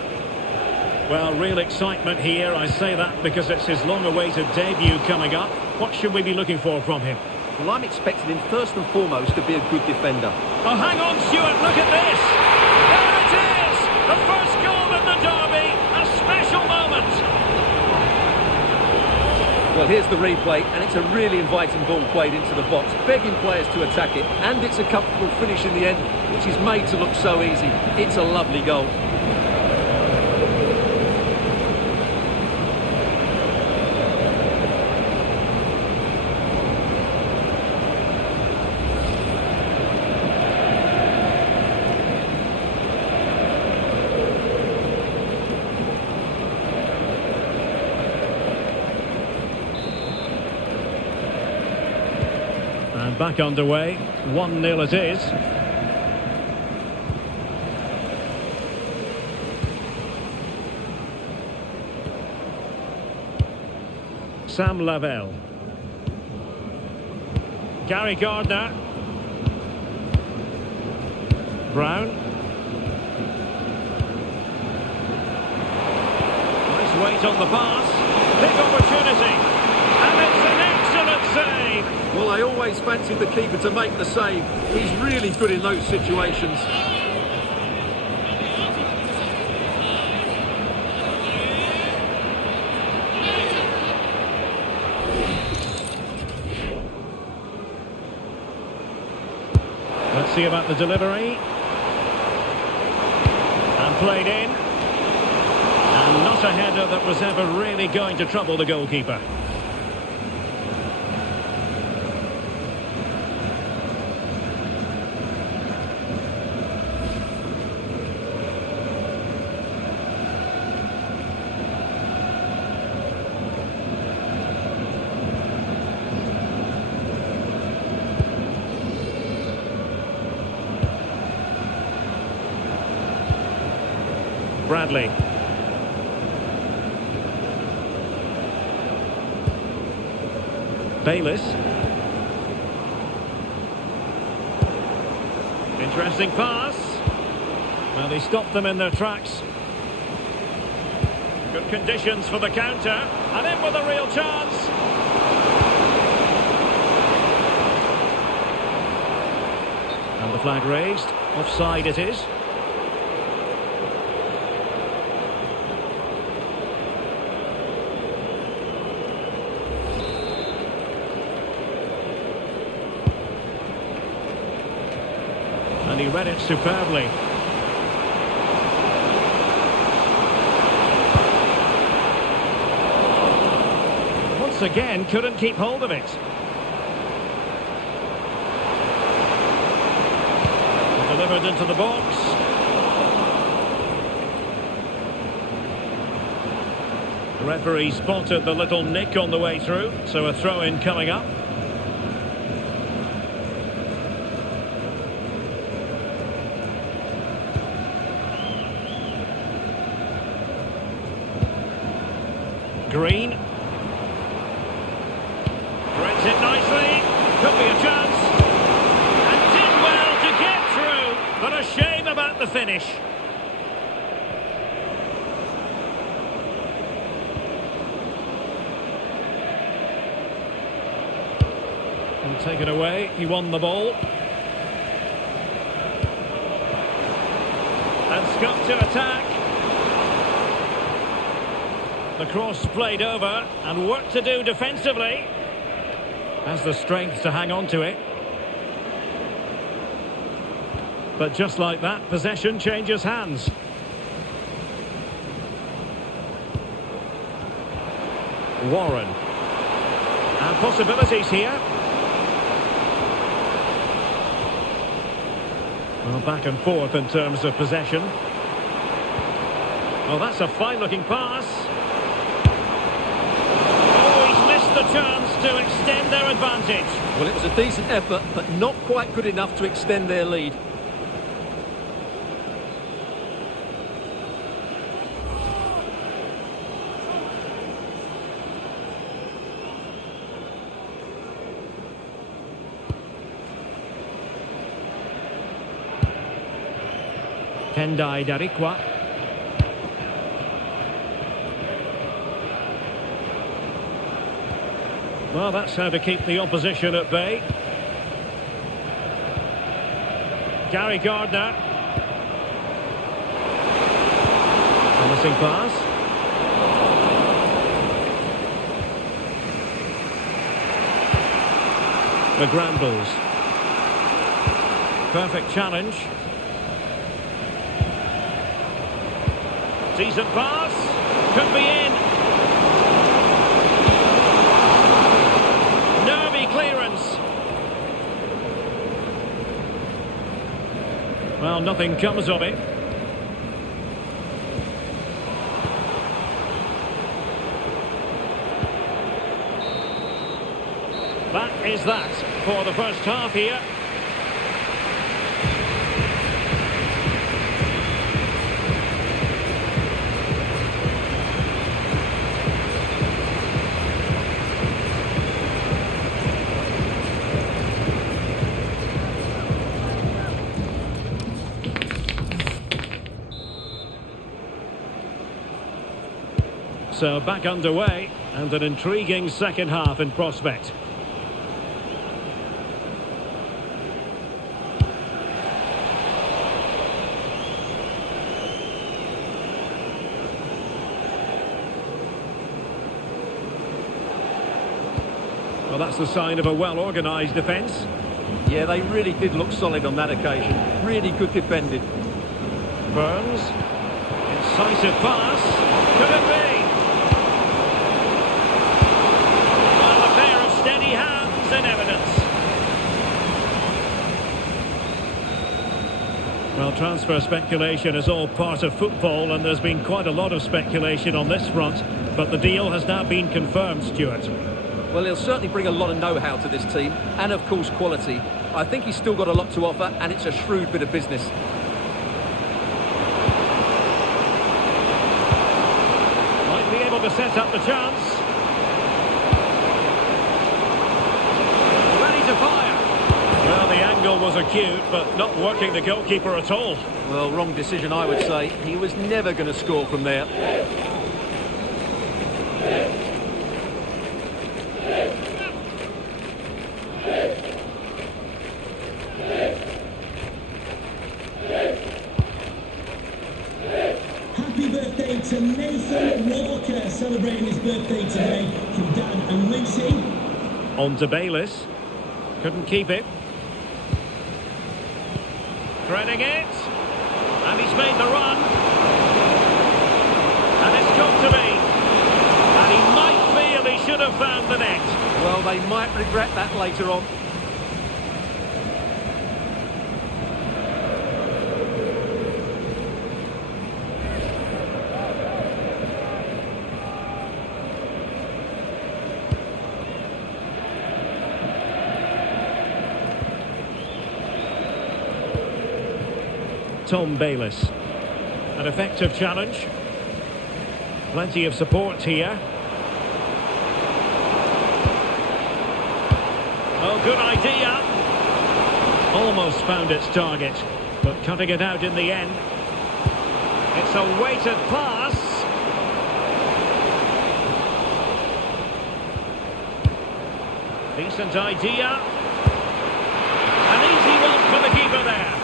Well, real excitement here. I say that because it's his long-awaited debut coming up. What should we be looking for from him? Well, I'm expecting him first and foremost to be a good defender. Oh, hang on, Stuart, look at this! There it is! The first goal in the derby! A special moment! Well, here's the replay, and it's a really inviting ball played into the box, begging players to attack it, and it's a comfortable finish in the end, which is made to look so easy. It's a lovely goal. And back underway, 1-0 it is. Sam Lavelle. Gary Gardner. Brown. Nice weight on the pass. Big opportunity. And it's an excellent save. Well, I always fancied the keeper to make the save. He's really good in those situations. see about the delivery. And played in. And not a header that was ever really going to trouble the goalkeeper. Bradley. Bayliss. Interesting pass. Well, he stopped them in their tracks. Good conditions for the counter. And in with a real chance. And the flag raised. Offside it is. And he read it superbly. Once again, couldn't keep hold of it. Delivered into the box. The referee spotted the little nick on the way through, so a throw-in coming up. Green. Threads it nicely. Could be a chance. And did well to get through. But a shame about the finish. And taken away. He won the ball. And Scott to attack. The cross played over, and work to do defensively. Has the strength to hang on to it. But just like that, possession changes hands. Warren. And possibilities here. Well, back and forth in terms of possession. Well, that's a fine-looking pass. The chance to extend their advantage. Well, it was a decent effort, but not quite good enough to extend their lead. Tendai Darikwa. Well, that's how to keep the opposition at bay. Gary Gardner. Promising pass. The Grambles. Perfect challenge. Decent pass. Could be in. Clearance. Well, nothing comes of it. That is that for the first half here. So back underway, and an intriguing second half in prospect. Well, that's the sign of a well-organised defence. Yeah, they really did look solid on that occasion. Really good defending. Burns. Incisive pass. Could it be? Well, a pair of steady hands in evidence. Well, transfer speculation is all part of football, and there's been quite a lot of speculation on this front, but the deal has now been confirmed, Stuart. Well, he'll certainly bring a lot of know-how to this team, and of course quality. I think he's still got a lot to offer, and it's a shrewd bit of business. Might be able to set up the chance. Ready to fire. Well, the angle was acute, but not working the goalkeeper at all. Well, wrong decision, I would say. He was never going to score from there. Happy birthday to Nathan Walker, celebrating his birthday today from Dad and Lucy. On to Bayliss. Couldn't keep it. Threading it. And he's made the run. And it's got to be. And he might feel he should have found the net. Well, they might regret that later on. Tom Bayliss. An effective challenge. Plenty of support here. Oh, good idea. Almost found its target, but cutting it out in the end. It's a weighted pass. Decent idea. An easy one for the keeper there.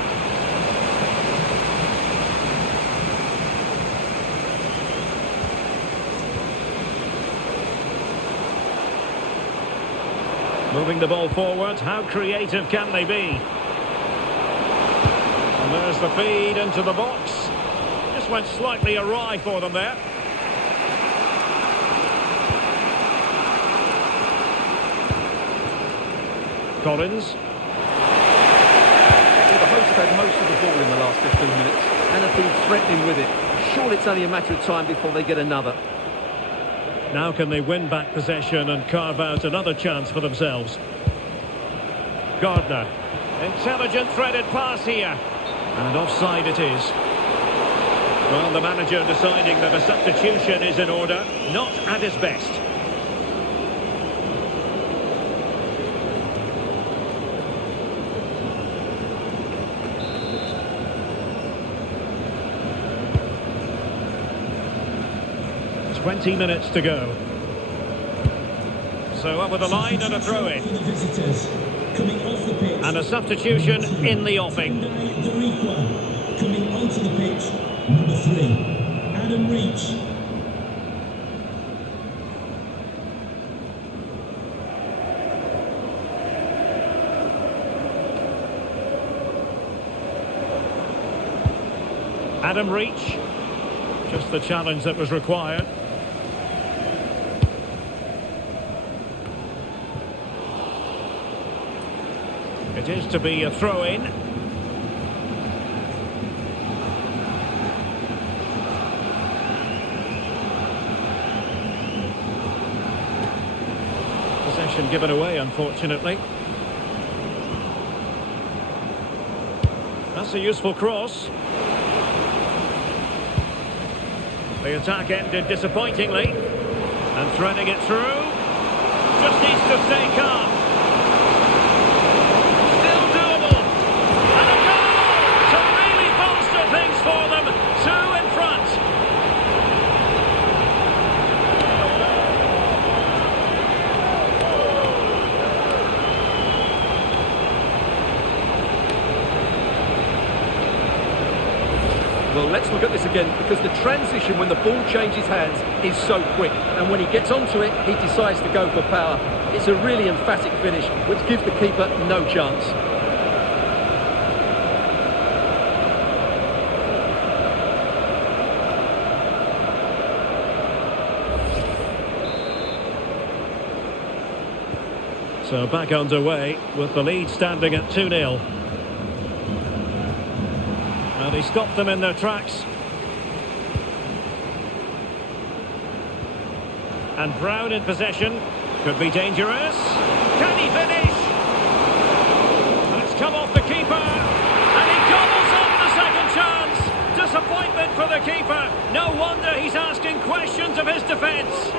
Moving the ball forward, how creative can they be? And there's the feed into the box. Just went slightly awry for them there. Collins. Well, the hosts had most of the ball in the last 15 minutes and have been threatening with it. Surely it's only a matter of time before they get another. Now can they win back possession and carve out another chance for themselves? Gardner. Intelligent threaded pass here. And offside it is. Well, the manager deciding that a substitution is in order. Not at his best. "20 minutes to go. So over the line and a throw-in. For the visitors, coming off the pitch. And a substitution in the offing. Coming onto the pitch, number 3, Adam Reach. Adam Reach. Just the challenge that was required. It is to be a throw-in. Possession given away, unfortunately. That's a useful cross. The attack ended disappointingly. And threading it through. Just needs to stay calm. Still doable. And a goal to really bolster things for them. 2 in front. Well, Let's look at this again, because the transition when the ball changes hands is so quick, and when he gets onto it, he decides to go for power. It's a really emphatic finish, which gives the keeper no chance. So back underway with the lead standing at 2-0. And he stopped them in their tracks. And Brown in possession. Could be dangerous. Can he finish? And it's come off the keeper. And he gobbles up the second chance. Disappointment for the keeper. No wonder he's asking questions of his defence.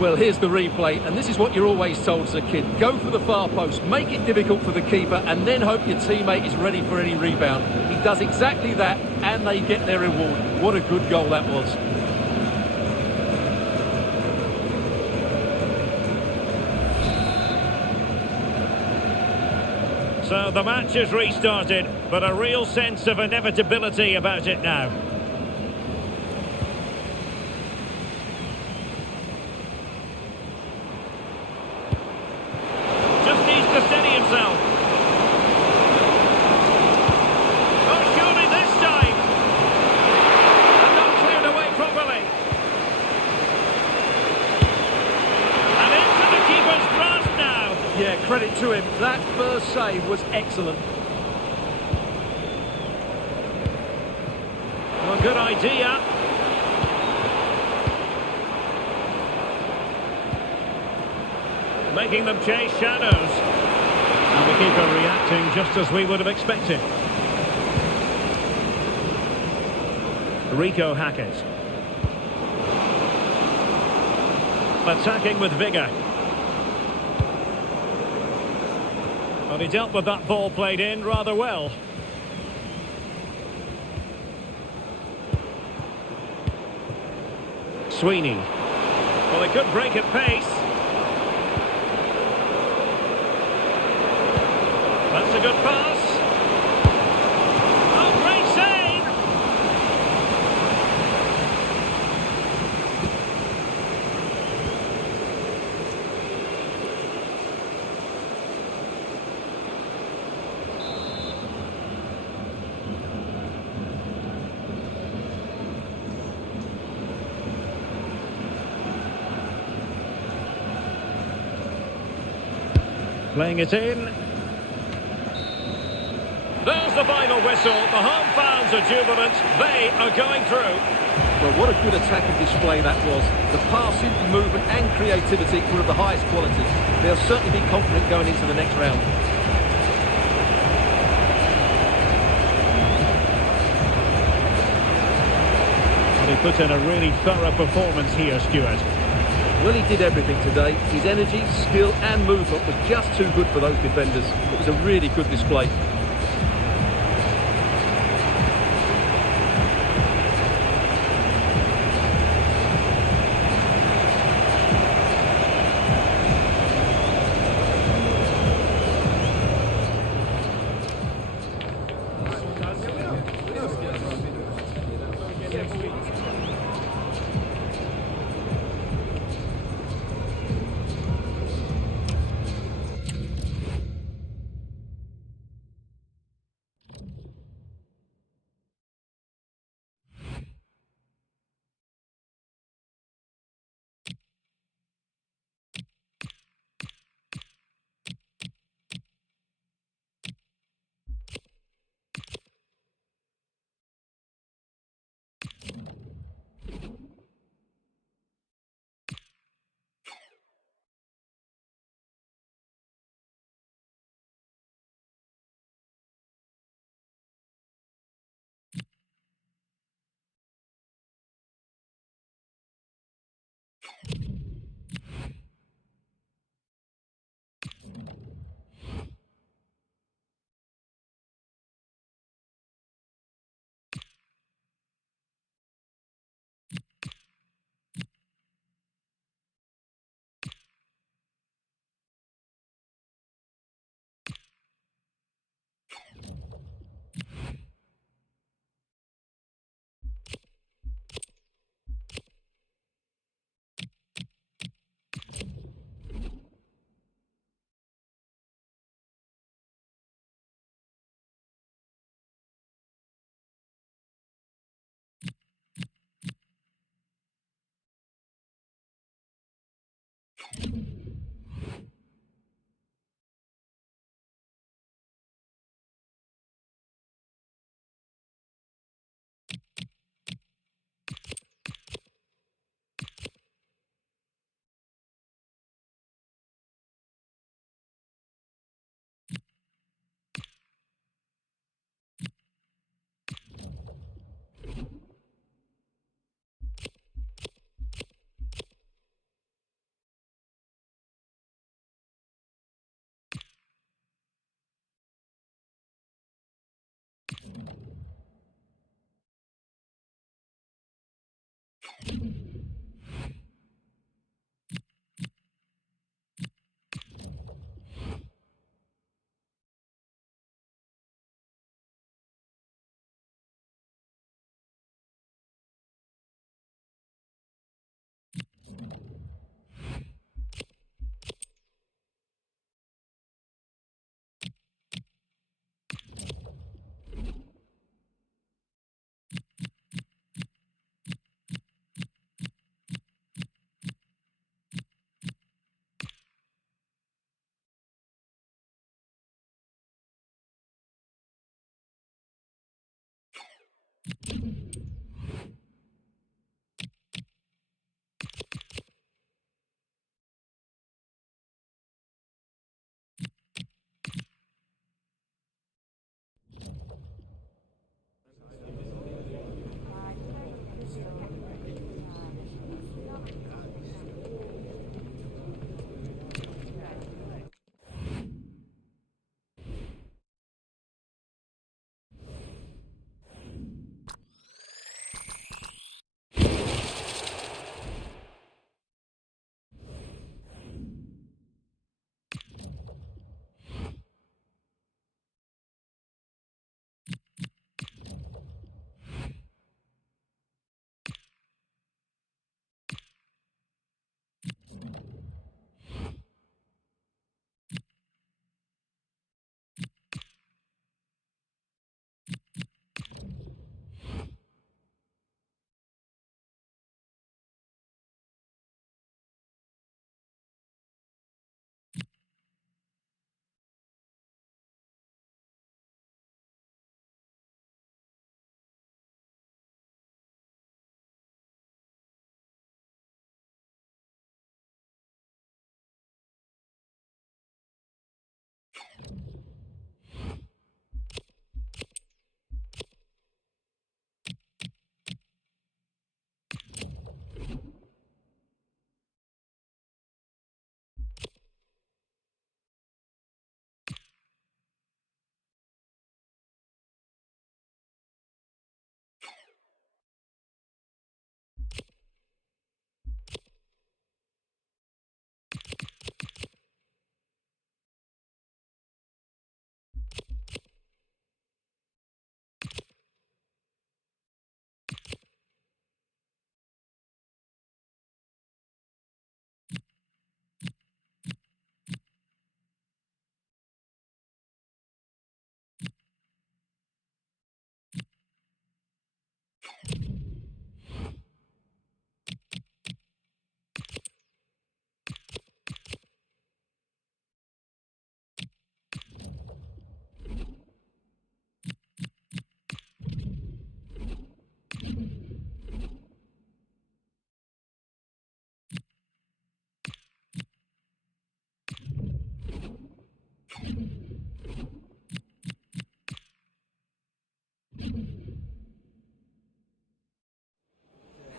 Well, here's the replay, and this is what you're always told as a kid. Go for the far post, make it difficult for the keeper, and then hope your teammate is ready for any rebound. He does exactly that, and they get their reward. What a good goal that was. So the match is restarted, but a real sense of inevitability about it now. Yeah, credit to him. That first save was excellent. Well, good idea. Making them chase shadows. And the keeper reacting just as we would have expected. Rico Hackett. Attacking with vigour. Well, he dealt with that ball played in rather well. Sweeney. Well, he could break at pace. That's a good pass. Oh, great save! Playing it in. There's the final whistle. The home fans are jubilant. They are going through. Well, what a good attacking display that was. The passing, movement and creativity were of the highest quality. They'll certainly be confident going into the next round. And he put in a really thorough performance here, Stuart. Well, he did everything today. His energy, skill and movement was just too good for those defenders. It was a really good display.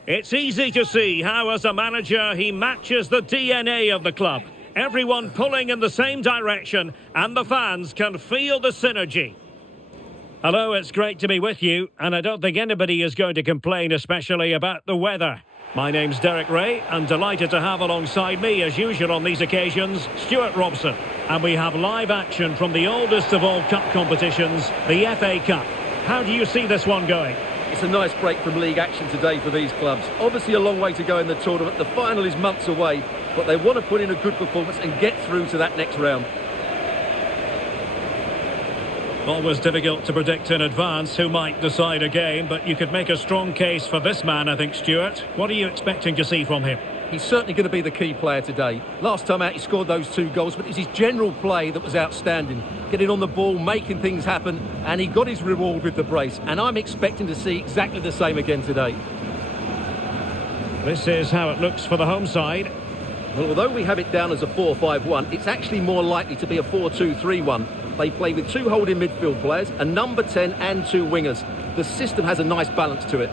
It's easy to see how, as a manager, he matches the DNA of the club. Everyone pulling in the same direction, and the fans can feel the synergy. Hello, it's great to be with you, and I don't think anybody is going to complain, especially about the weather. My name's Derek Ray, and delighted to have alongside me, as usual on these occasions, Stuart Robson. And we have live action from the oldest of all cup competitions, the FA Cup. How do you see this one going? It's a nice break from league action today for these clubs. Obviously a long way to go in the tournament. The final is months away, but they want to put in a good performance and get through to that next round. Always difficult to predict in advance who might decide a game, but you could make a strong case for this man, I think, Stuart. What are you expecting to see from him? He's certainly going to be the key player today. Last time out he scored those 2 goals, but it was his general play that was outstanding. Getting on the ball, making things happen, and he got his reward with the brace. And I'm expecting to see exactly the same again today. This is how it looks for the home side. Well, although we have it down as a 4-5-1, it's actually more likely to be a 4-2-3-1. They play with 2 holding midfield players, a number 10 and 2 wingers. The system has a nice balance to it.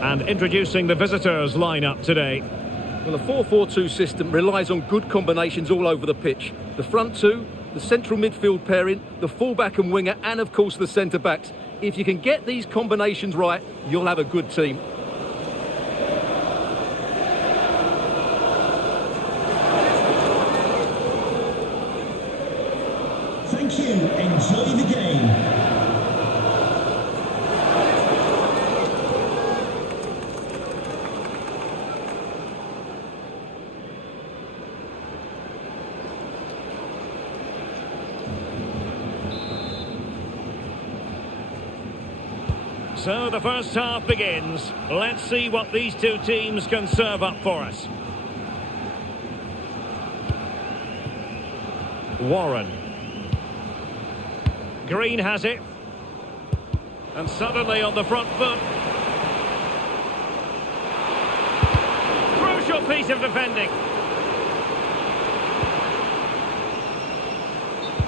And introducing the visitors' lineup today. Well, the 4-4-2 system relies on good combinations all over the pitch. The front two, the central midfield pairing, the fullback and winger, and of course the centre-backs. If you can get these combinations right, you'll have a good team. Thank you. Enjoy the game. So the first half begins. Let's see what these two teams can serve up for us. Warren. Green has it. And suddenly on the front foot. Crucial piece of defending.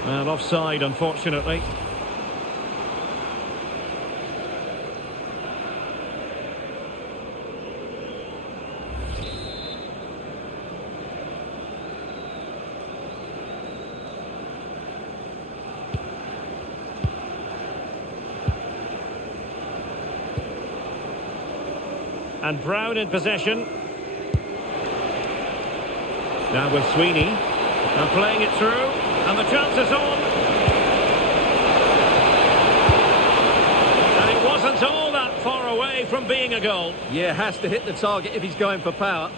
And offside, unfortunately. And Brown in possession. Now with Sweeney. And playing it through. And the chance is on. And it wasn't all that far away from being a goal. Yeah, has to hit the target if he's going for power.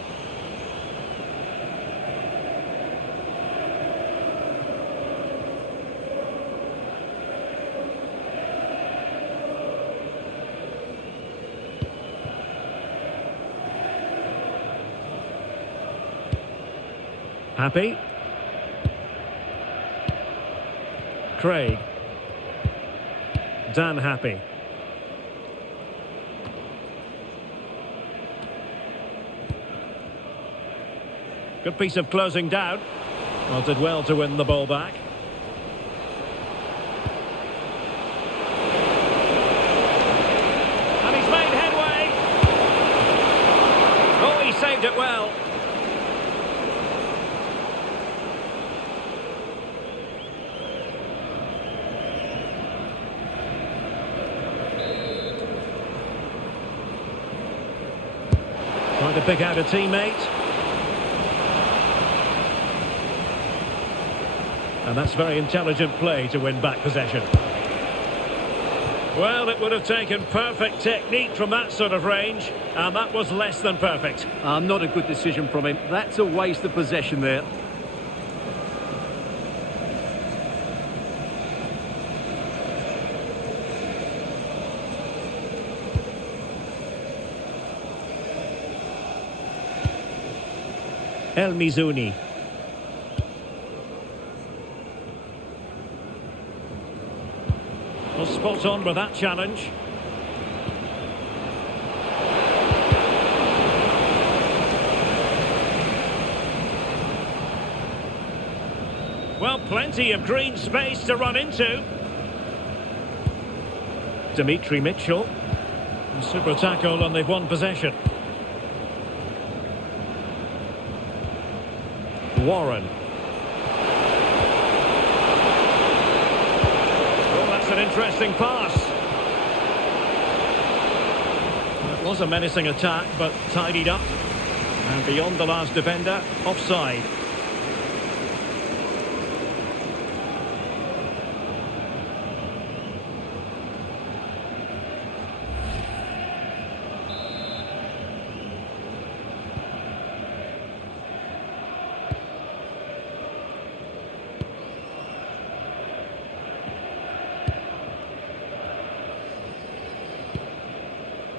Happy. Craig. Dan Happy. Good piece of closing down. Well, did well to win the ball back. And he's made headway. Oh, he saved it well. Trying to pick out a teammate. And that's very intelligent play to win back possession. Well, it would have taken perfect technique from that sort of range, and that was less than perfect. Not a good decision from him. That's a waste of possession there. El Mizuni. Well, spot on with that challenge. Well, plenty of green space to run into. Dimitri Mitchell. Super tackle and they've won possession. Warren. Oh, that's an interesting pass. It was a menacing attack, but tidied up. And beyond the last defender, offside.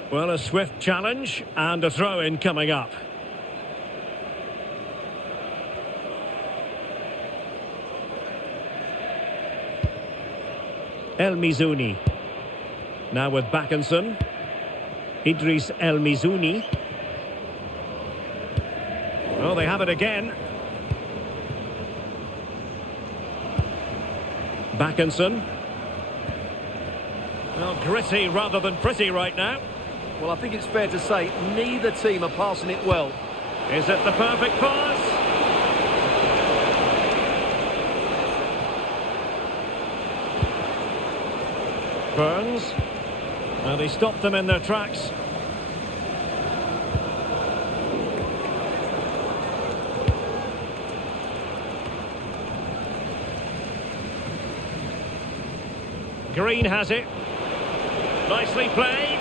Well, a swift challenge and a throw-in coming up. El Mizuni. Now with Backinson. Idris El Mizuni. Oh, they have it again. Backinson. Well, gritty rather than pretty right now. Well, I think it's fair to say neither team are passing it well. Is it the perfect pass? Burns. And he stopped them in their tracks. Green has it. Nicely played.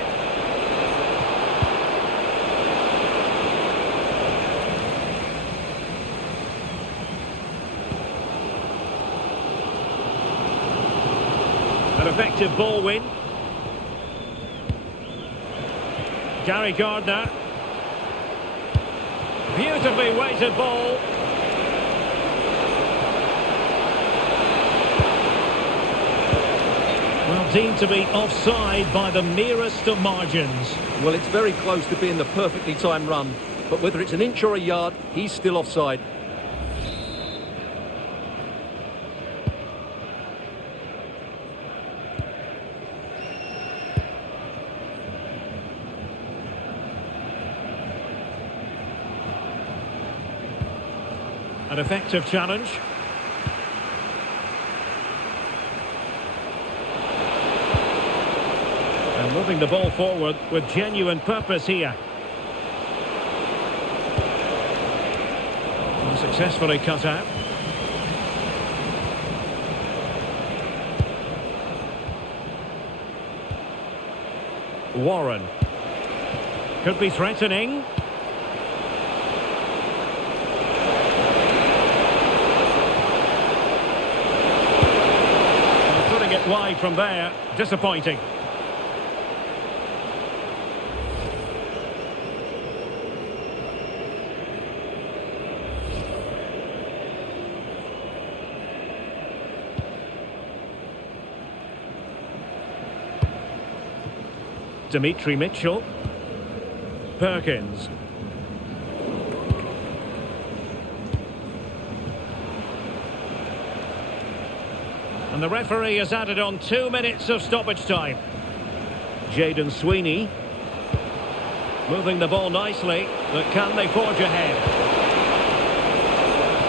An effective ball win. Gary Gardner. Beautifully weighted ball. Well, deemed to be offside by the merest of margins. Well, it's very close to being the perfectly timed run, but whether it's an inch or a yard, he's still offside. An effective challenge. And moving the ball forward with genuine purpose here. And successfully cut out. Warren. Could be threatening. Wide from there, disappointing. Dimitri Mitchell. Perkins. And the referee has added on 2 minutes of stoppage time. Jayden Sweeney. Moving the ball nicely, but can they forge ahead?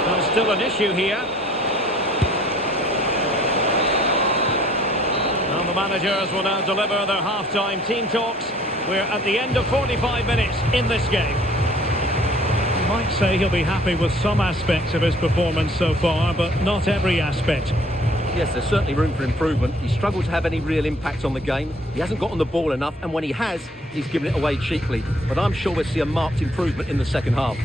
Well, still an issue here. And the managers will now deliver their half-time team talks. We're at the end of 45 minutes in this game. You might say he'll be happy with some aspects of his performance so far, but not every aspect. Yes, there's certainly room for improvement. He struggled to have any real impact on the game. He hasn't got on the ball enough, and when he has, he's given it away cheaply. But I'm sure we'll see a marked improvement in the second half.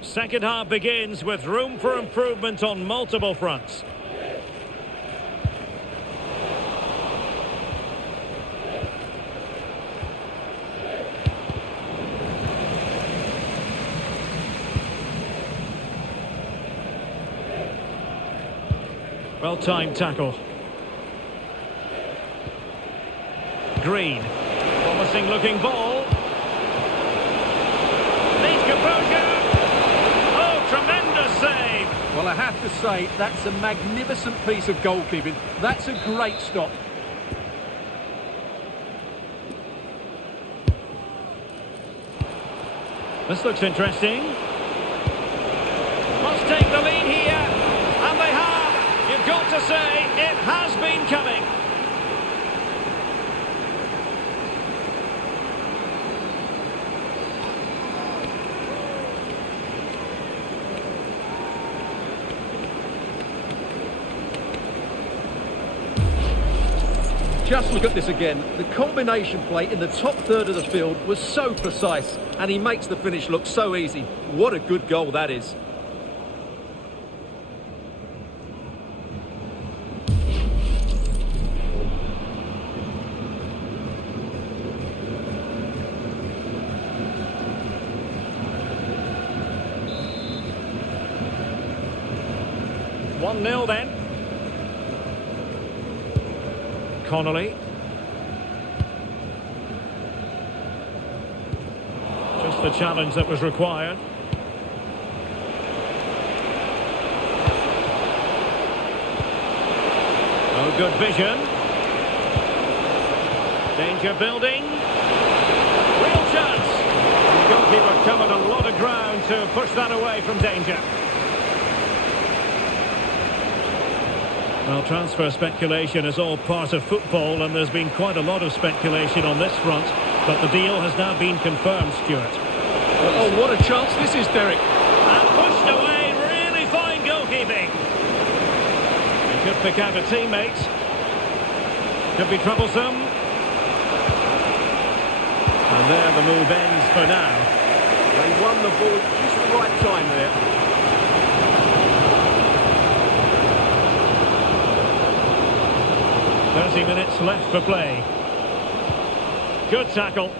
Second half begins with room for improvement on multiple fronts. Well-timed tackle. Green. Promising looking ball. Needs composure. Oh, tremendous save. Well, I have to say, that's a magnificent piece of goalkeeping. That's a great stop. This looks interesting. Must take the lead here. And they have. You've got to say, it has been coming. Just look at this again. The combination play in the top third of the field was so precise, and he makes the finish look so easy. What a good goal that is. One 0 then. Connolly. Just the challenge that was required. good vision. Danger building. Real chance. The goalkeeper covered a lot of ground to push that away from danger. Well, transfer speculation is all part of football, and there's been quite a lot of speculation on this front, but the deal has now been confirmed, Stuart. Oh, what a chance this is, Derek. And pushed away, really fine goalkeeping. He could pick out a teammate. Could be troublesome. And there the move ends for now. They won the ball just the right time there. "30 minutes left for play." Good tackle.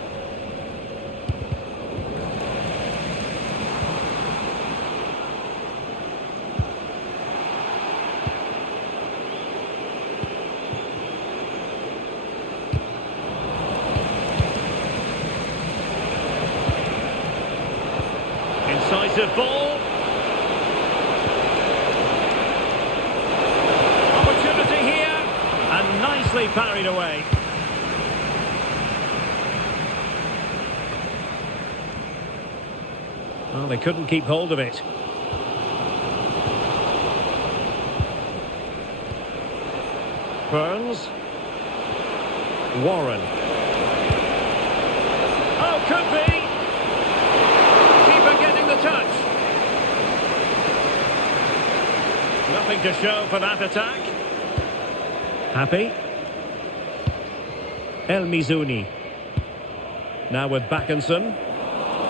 Incisive ball. Opportunity here. And nicely parried away. Well, they couldn't keep hold of it. Burns. Warren. Oh, could be. Keeper getting the touch. Nothing to show for that attack. Happy. El Mizuni. Now with Backinson.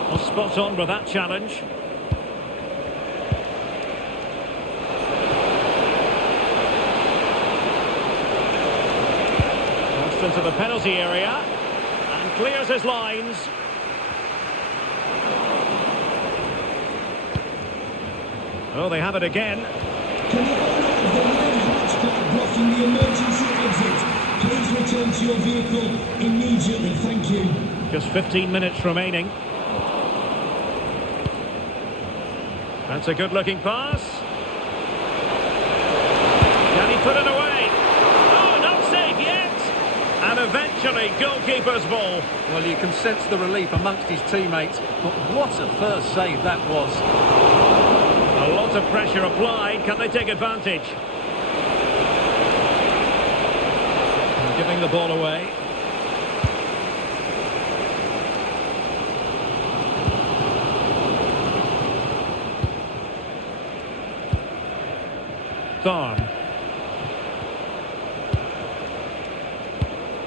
Well, spot on with that challenge. Crossed into the penalty area and clears his lines. Oh, they have it again. Can you hold out of the red hatchback blocking the emergency exit? Please return to your vehicle immediately. Thank you. Just 15 minutes remaining. That's a good-looking pass. Can he put it away? Oh, not safe yet. And eventually, goalkeeper's ball. Well, you can sense the relief amongst his teammates, but what a first save that was. A lot of pressure applied. Can they take advantage? Giving the ball away. Tharm.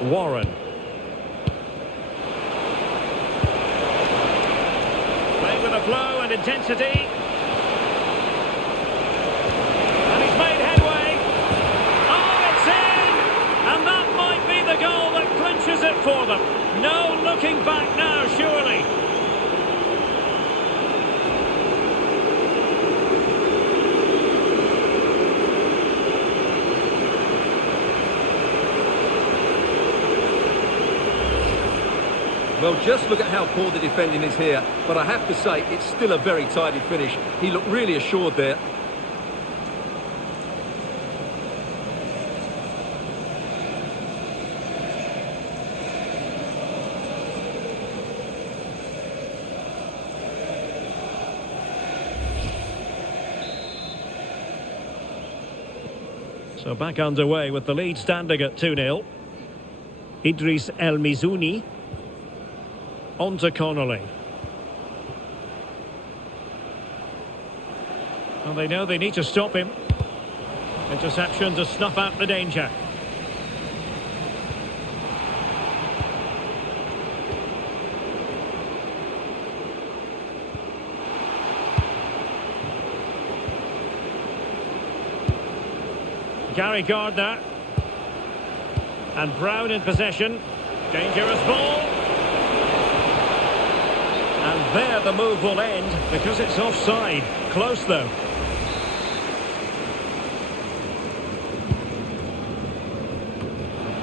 Warren. Playing with a flow and intensity. And he's made headway. Oh, it's in! And that might be the goal that clinches it for them. No looking back now, surely. Well, just look at how poor the defending is here. But I have to say, it's still a very tidy finish. He looked really assured there. So back underway with the lead standing at 2-0. Idris El Mizuni. On to Connolly. Well, they know they need to stop him. Interception to snuff out the danger. Gary Gardner. And Brown in possession. Dangerous ball. And there the move will end because it's offside. Close though.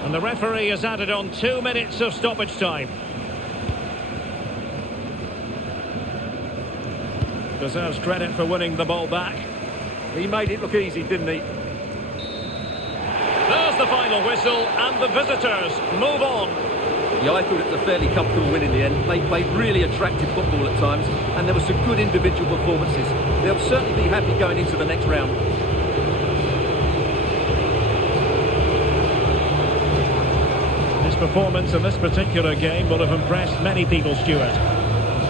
And the referee has added on 2 minutes of stoppage time. Deserves credit for winning the ball back. He made it look easy, didn't he? There's the final whistle and the visitors move on. Yeah, I thought it was a fairly comfortable win in the end. They played really attractive football at times, and there were some good individual performances. They'll certainly be happy going into the next round. His performance in this particular game will have impressed many people, Stuart.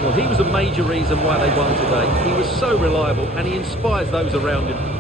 Well, he was a major reason why they won today. He was so reliable, and he inspires those around him.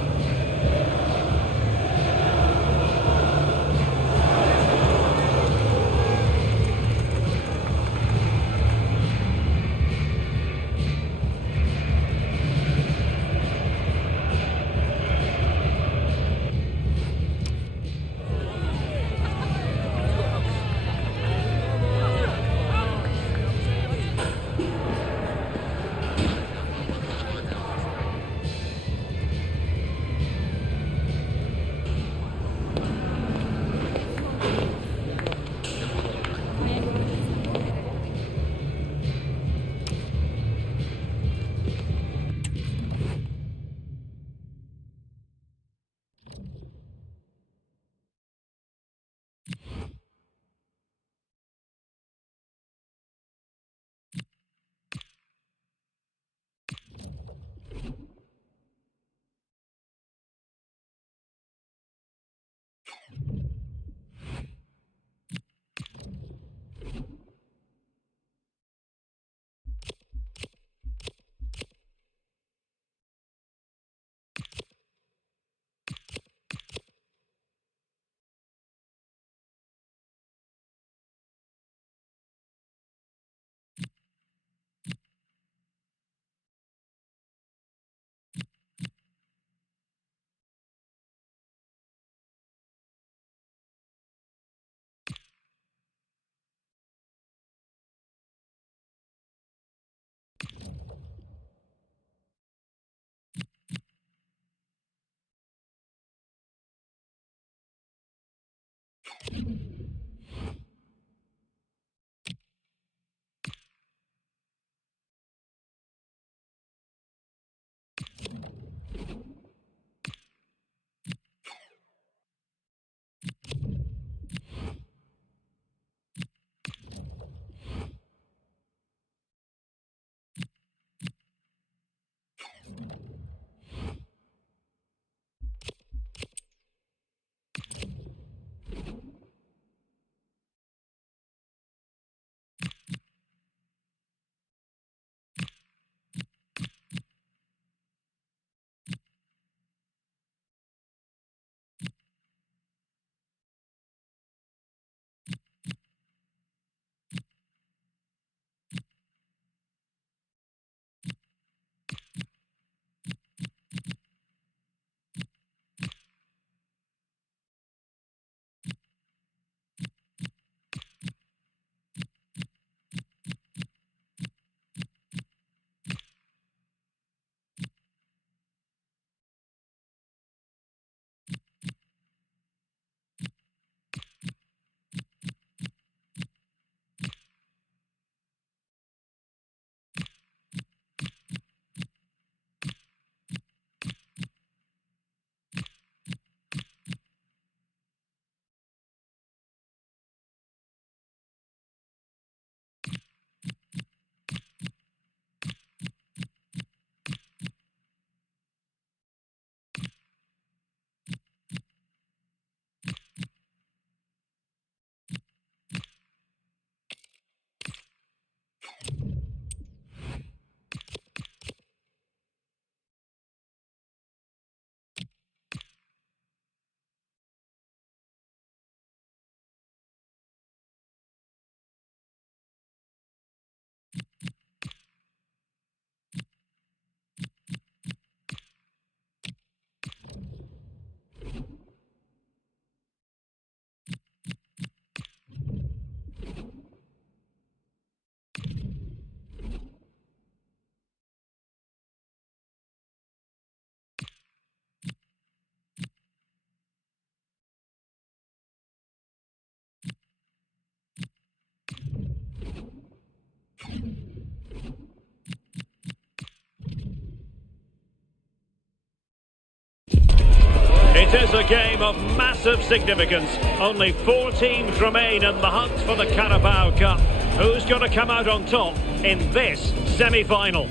is a game of massive significance. Only 4 teams remain in the hunt for the Carabao Cup. Who's going to come out on top in this semi-final?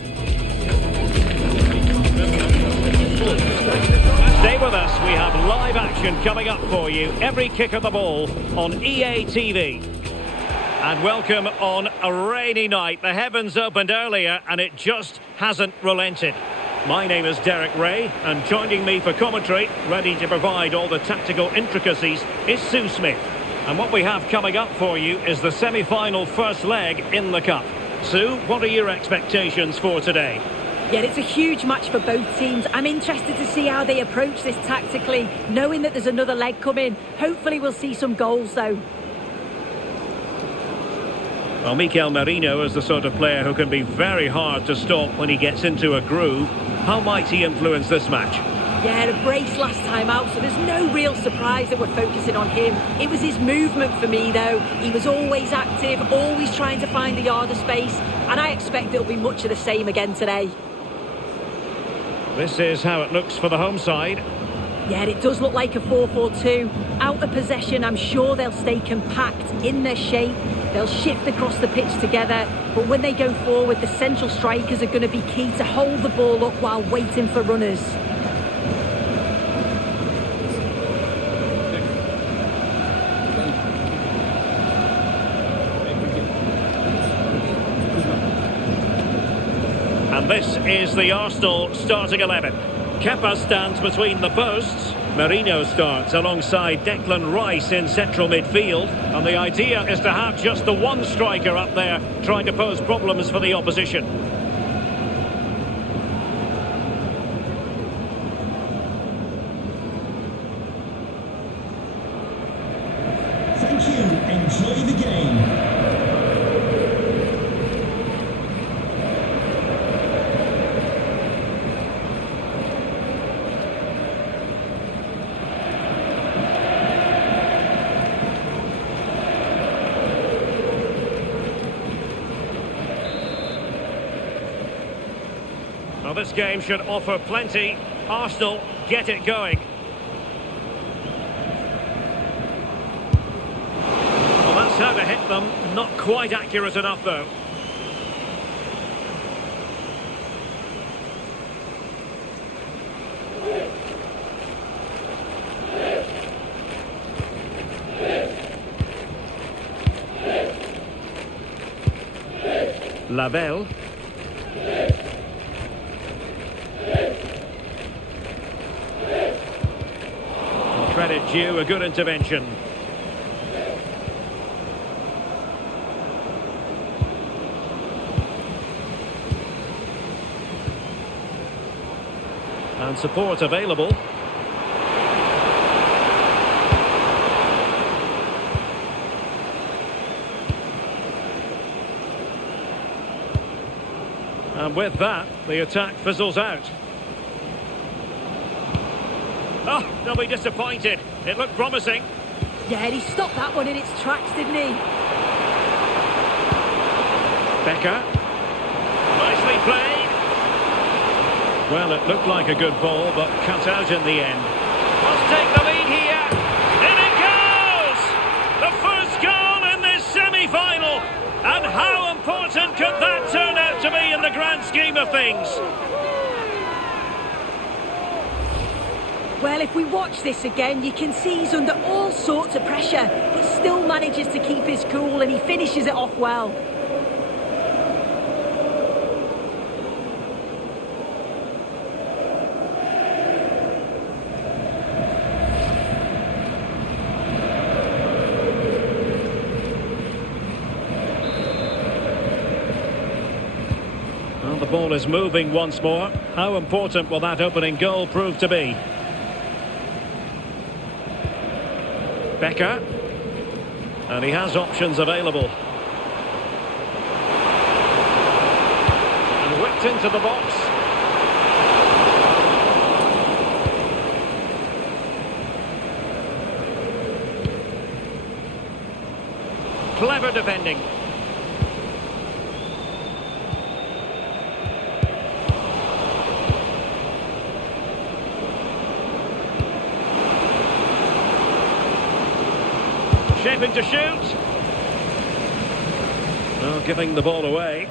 Stay with us, we have live action coming up for you. Every kick of the ball on EA TV. And welcome on a rainy night. The heavens opened earlier and it just hasn't relented. My name is Derek Ray, and joining me for commentary, ready to provide all the tactical intricacies, is Sue Smith. And what we have coming up for you is the semi-final first leg in the Cup. Sue, what are your expectations for today? Yeah, it's a huge match for both teams. I'm interested to see how they approach this tactically, knowing that there's another leg coming. Hopefully we'll see some goals, though. Well, Mikel Merino is the sort of player who can be very hard to stop when he gets into a groove. How might he influence this match? Yeah, a brace last time out, so there's no real surprise that we're focusing on him. It was his movement for me, though. He was always active, always trying to find a yard of space, and I expect it'll be much of the same again today. This is how it looks for the home side. Yeah, it does look like a 4-4-2. Out of possession, I'm sure they'll stay compact in their shape. They'll shift across the pitch together. But when they go forward, the central strikers are going to be key to hold the ball up while waiting for runners. And this is the Arsenal starting 11. Kepa stands between the posts. Merino starts alongside Declan Rice in central midfield. And the idea is to have just the one striker up there trying to pose problems for the opposition. Thank you. Enjoy the game. Well, this game should offer plenty. Arsenal get it going. Well, that's how to hit them. Not quite accurate enough, though. Lavelle. Credit due, a good intervention. And support available. And with that, the attack fizzles out. Oh, they'll be disappointed. It looked promising. Yeah, he stopped that one in its tracks, didn't he? Becker. Nicely played. Well, it looked like a good ball, but cut out in the end. Let's take the lead here. In it goes! The first goal in this semi-final. And how important could that turn out to be in the grand scheme of things? Well, if we watch this again, you can see he's under all sorts of pressure, but still manages to keep his cool, and he finishes it off well. Well, the ball is moving once more. How important will that opening goal prove to be? Becker, and he has options available. And whipped into the box. Clever defending. shaping to shoot. Well, giving the ball away.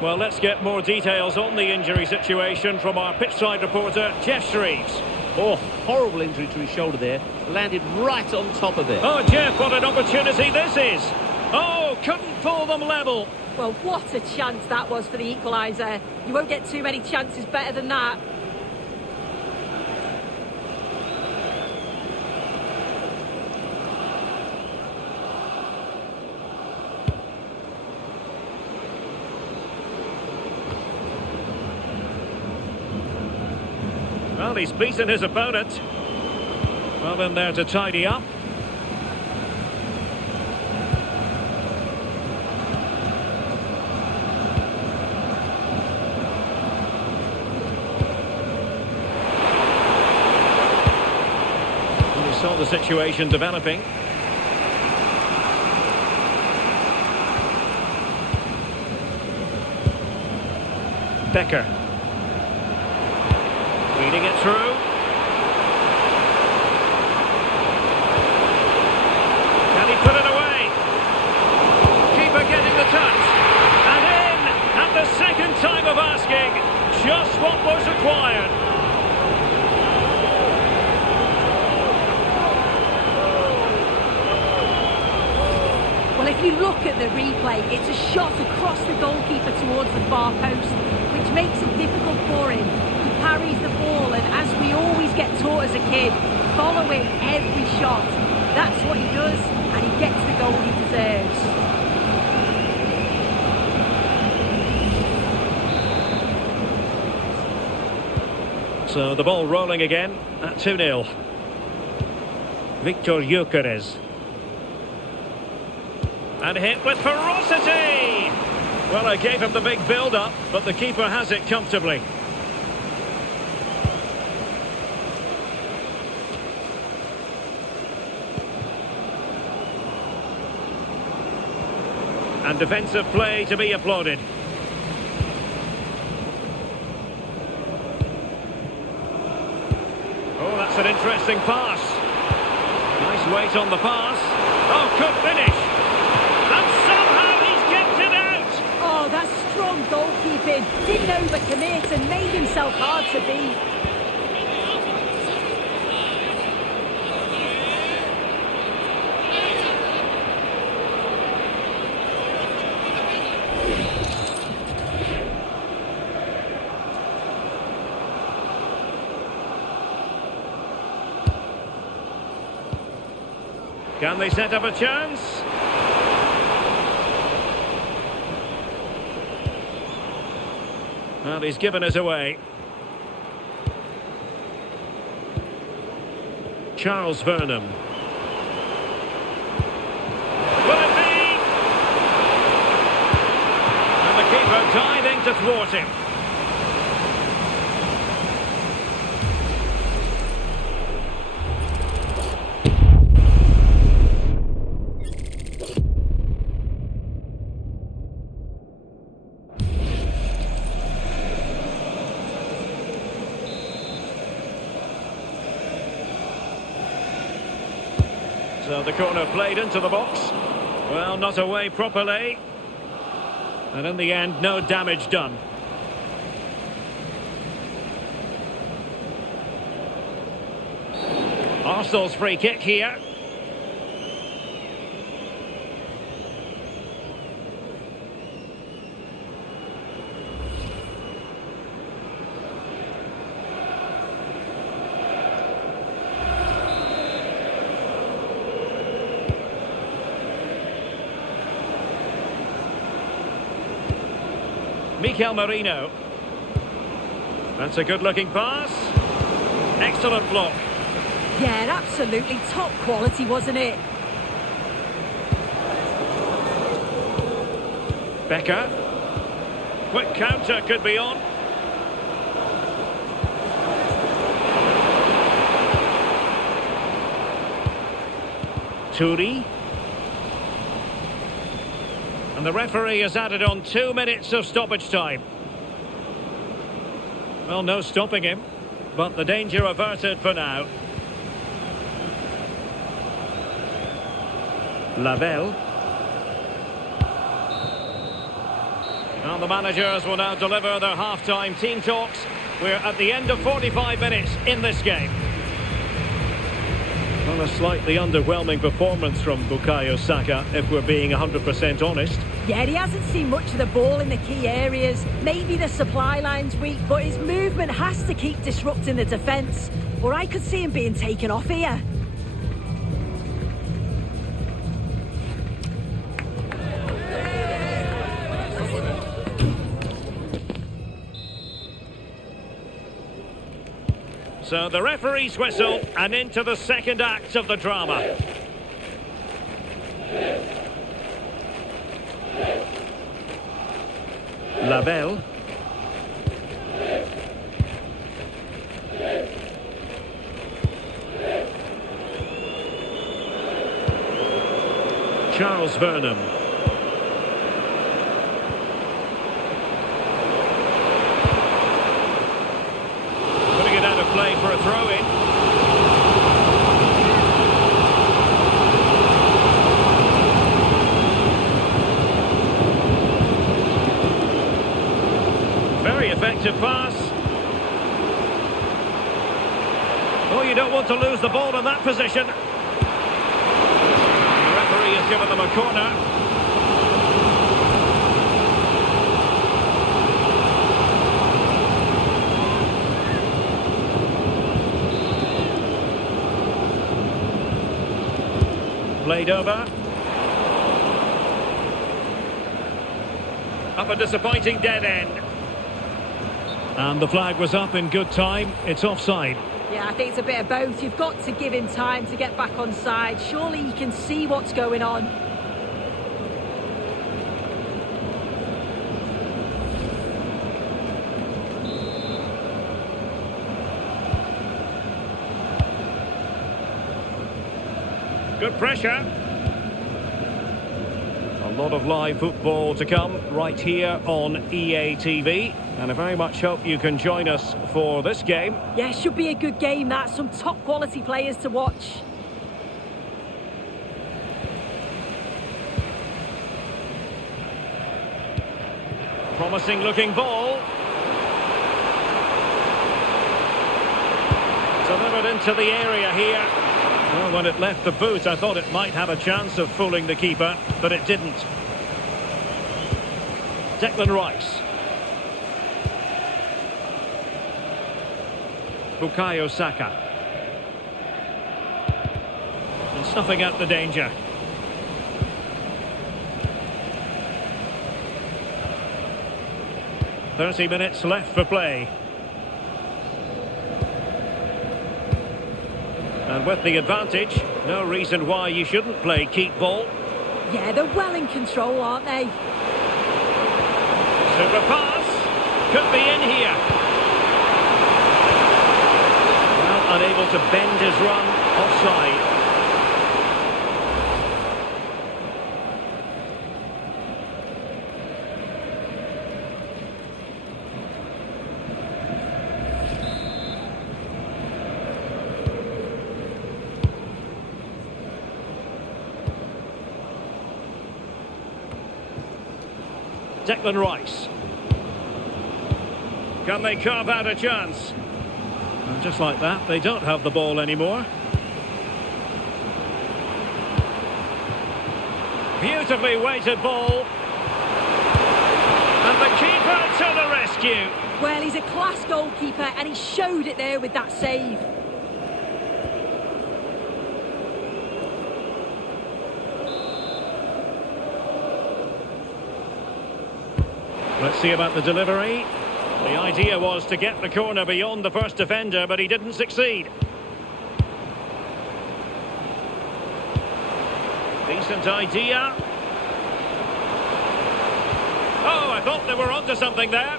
Well, let's get more details on the injury situation from our pitchside reporter, Jeff Shreves. Oh, horrible injury to his shoulder there. Landed right on top of it. Oh, Jeff, what an opportunity this is. Oh, couldn't pull them level. Well, what a chance that was for the equaliser. You won't get too many chances better than that. Well, he's beaten his opponent. Well, in there to tidy up. We saw the situation developing. Becker. Feeding it through. Can he put it away? Keeper getting the touch. And in at the second time of asking. Just what was required. Well, if you look at the replay, it's a shot across the goalkeeper towards the far post, which makes it difficult for him. He parries the ball, and as we always get taught as a kid, following every shot. That's what he does, and he gets the goal he deserves. So the ball rolling again at 2-0. Victor Gyökeres. And hit with ferocity! Well, I gave him the big build-up, but the keeper has it comfortably. And defensive play to be applauded. Oh, that's an interesting pass. Nice weight on the pass. Oh, good finish. And somehow he's kept it out. Oh, that's strong goalkeeping. Didn't overcommit and made himself hard to beat. Can they set up a chance? Well, he's given us away. Charles Vernam. Will it be? And the keeper diving to thwart him. So the corner played into the box. Well, not away properly. And in the end, no damage done. Arsenal's free kick here. Mikel Merino. That's a good-looking pass. Excellent block. Yeah, absolutely top quality, wasn't it? Becker. Quick counter could be on. Turi. And the referee has added on 2 minutes of stoppage time. Well, no stopping him, but the danger averted for now. Lavelle. And the managers will now deliver their half-time team talks. We're at the end of 45 minutes in this game. Well, a slightly underwhelming performance from Bukayo Saka, if we're being 100% honest. Yeah, he hasn't seen much of the ball in the key areas. Maybe the supply line's weak, but his movement has to keep disrupting the defence. Or I could see him being taken off here. So the referee's whistle, and into the second act of the drama. Lavelle. Charles Vernon. Putting it out of play for a throw-in. Very effective pass. Oh, you don't want to lose the ball in that position. The referee has given them a corner. Played over. Up a disappointing dead end. And the flag was up in good time. It's offside. Yeah, I think it's a bit of both. You've got to give him time to get back on side. Surely he can see what's going on. Good pressure. A lot of live football to come right here on EA TV. And I very much hope you can join us for this game. Yeah, should be a good game. That's some top quality players to watch. Promising looking ball. Delivered into the area here. Well, when it left the boot, I thought it might have a chance of fooling the keeper, but it didn't. Declan Rice. Bukayo Saka. And snuffing out the danger. "30 minutes left for play. And with the advantage, no reason why you shouldn't play keep ball. Yeah, they're well in control, aren't they? Super pass. Could be in here. Well, unable to bend his run. Offside. Declan Rice. Can they carve out a chance? And just like that, they don't have the ball anymore. Beautifully weighted ball. And the keeper to the rescue. Well, he's a class goalkeeper and he showed it there with that save. Let's see about the delivery. The idea was to get the corner beyond the first defender, but he didn't succeed. Decent idea. Oh, I thought they were onto something there.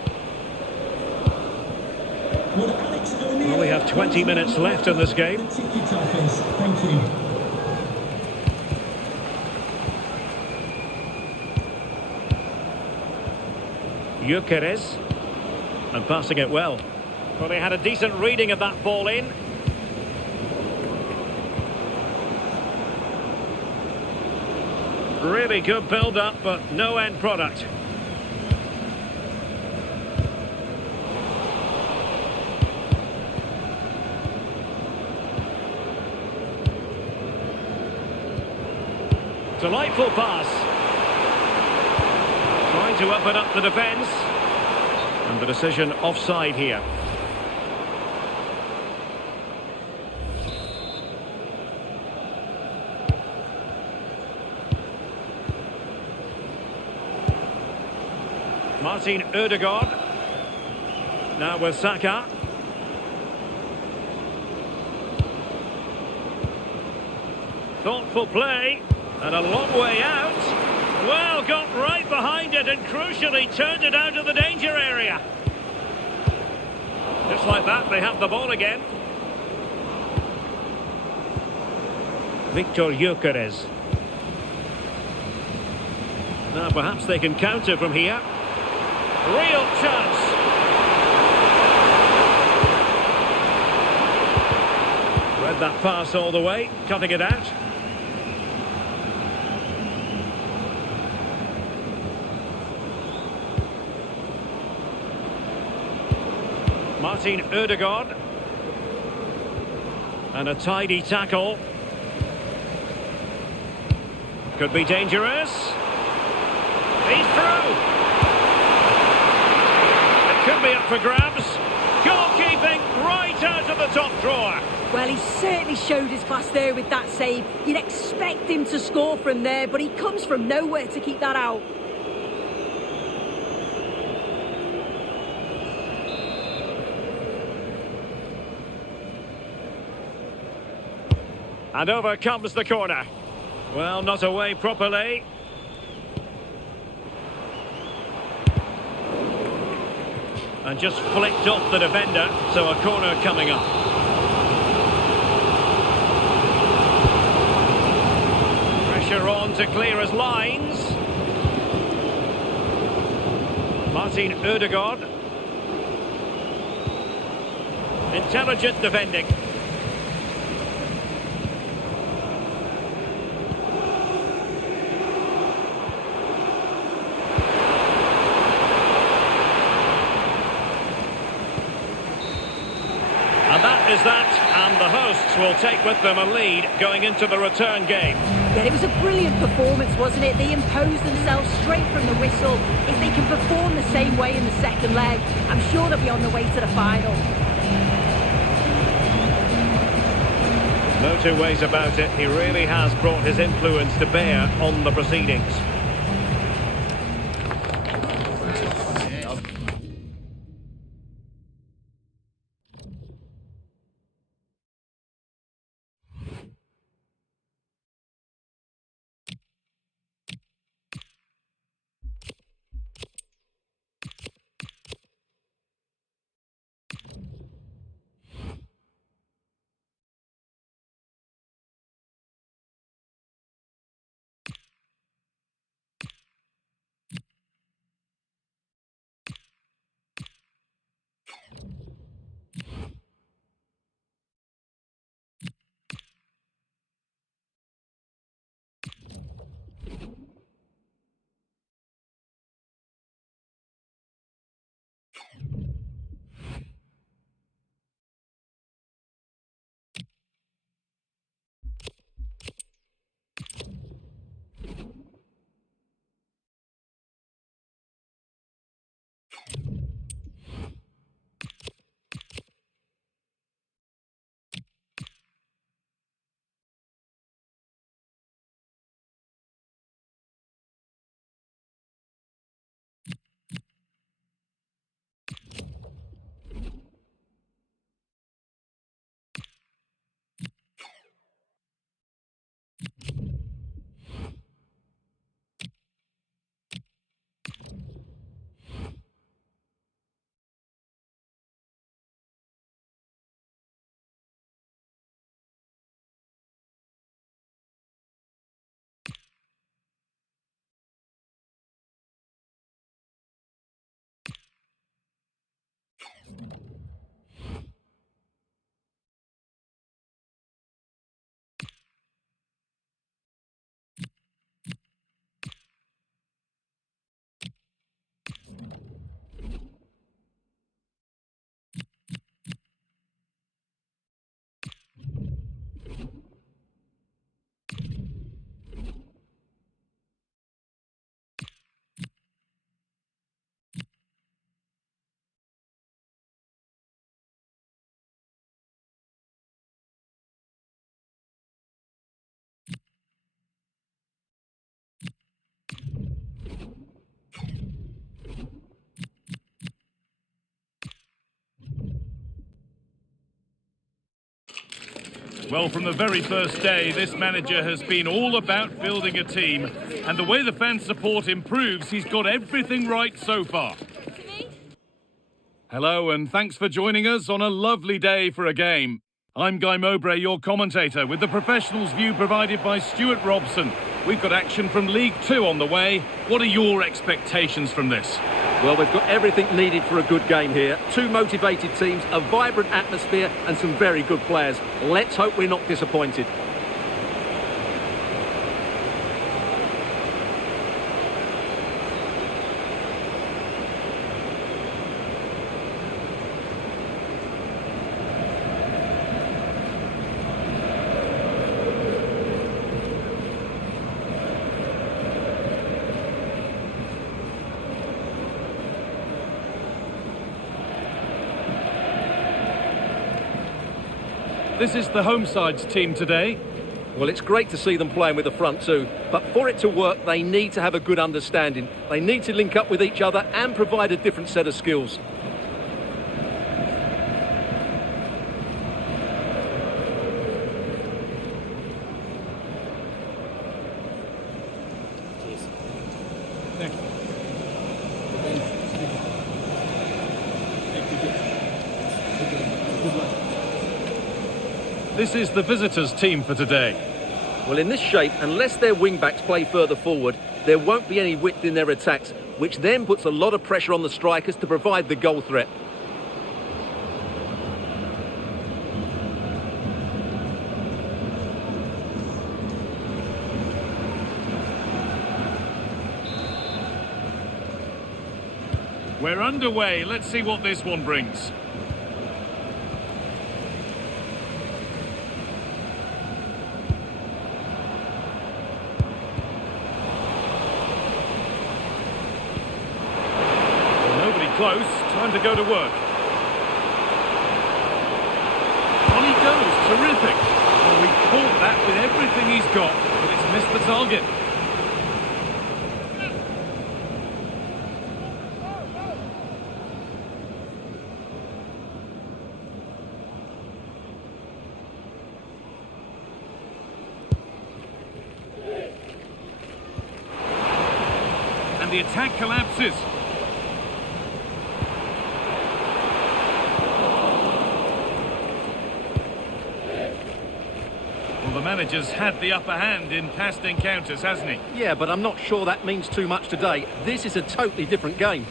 Well, we have 20 minutes left in this game. Thank you. Gyökeres, and passing it well. Well, they had a decent reading of that ball in. Really good build-up, but no end product. Delightful pass. Trying to open up the defence. And the decision offside here. Martin Ødegaard. Now with Saka. Thoughtful play. And a long way out. Well, got right behind it and crucially turned it out of the danger area. Just like that, they have the ball again. Victor Gyökeres. Now perhaps they can counter from here. Real chance. Read that pass all the way, cutting it out. Martin Ødegaard. And a tidy tackle. Could be dangerous. He's through. It could be up for grabs. Goalkeeping right out of the top drawer. Well, he certainly showed his class there with that save. You'd expect him to score from there, but he comes from nowhere to keep that out. And over comes the corner. Well, not away properly. And just flicked off the defender, so a corner coming up. Pressure on to clear his lines. Martin Ødegaard. Intelligent defending. And that is that, and the hosts will take with them a lead going into the return game. Yeah, it was a brilliant performance, wasn't it? They imposed themselves straight from the whistle. If they can perform the same way in the second leg, I'm sure they'll be on the way to the final. No two ways about it, he really has brought his influence to bear on the proceedings. Well, from the very first day, this manager has been all about building a team. And the way the fan support improves, he's got everything right so far. Hello, and thanks for joining us on a lovely day for a game. I'm Guy Mowbray, your commentator, with the professionals' view provided by Stuart Robson. We've got action from League Two on the way. What are your expectations from this? Well, we've got everything needed for a good game here. Two motivated teams, a vibrant atmosphere and some very good players. Let's hope we're not disappointed. This is the home side's team today. Well, it's great to see them playing with the front two, but for it to work, they need to have a good understanding. They need to link up with each other and provide a different set of skills. This is the visitors' team for today. Well, in this shape, unless their wing-backs play further forward, there won't be any width in their attacks, which then puts a lot of pressure on the strikers to provide the goal threat. We're underway. Let's see what this one brings. Close, time to go to work. On he goes, terrific. Well, he caught that with everything he's got, but it's missed the target. And the attack collapses. Well, the manager's had the upper hand in past encounters, hasn't he? Yeah, but I'm not sure that means too much today. This is a totally different game.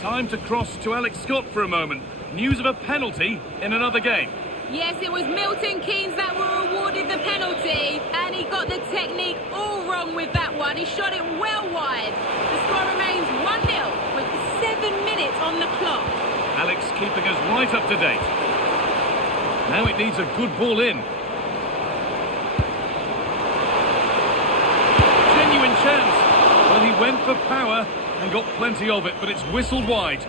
Time to cross to Alex Scott for a moment. News of a penalty in another game. Yes, it was Milton Keynes that were awarded the penalty, and he got the technique all wrong with that one. He shot it well wide. The score remains 1-0 with 7 minutes on the clock. Alex keeping us right up to date. Now it needs a good ball in. Genuine chance. Well, he went for power and got plenty of it, but it's whistled wide.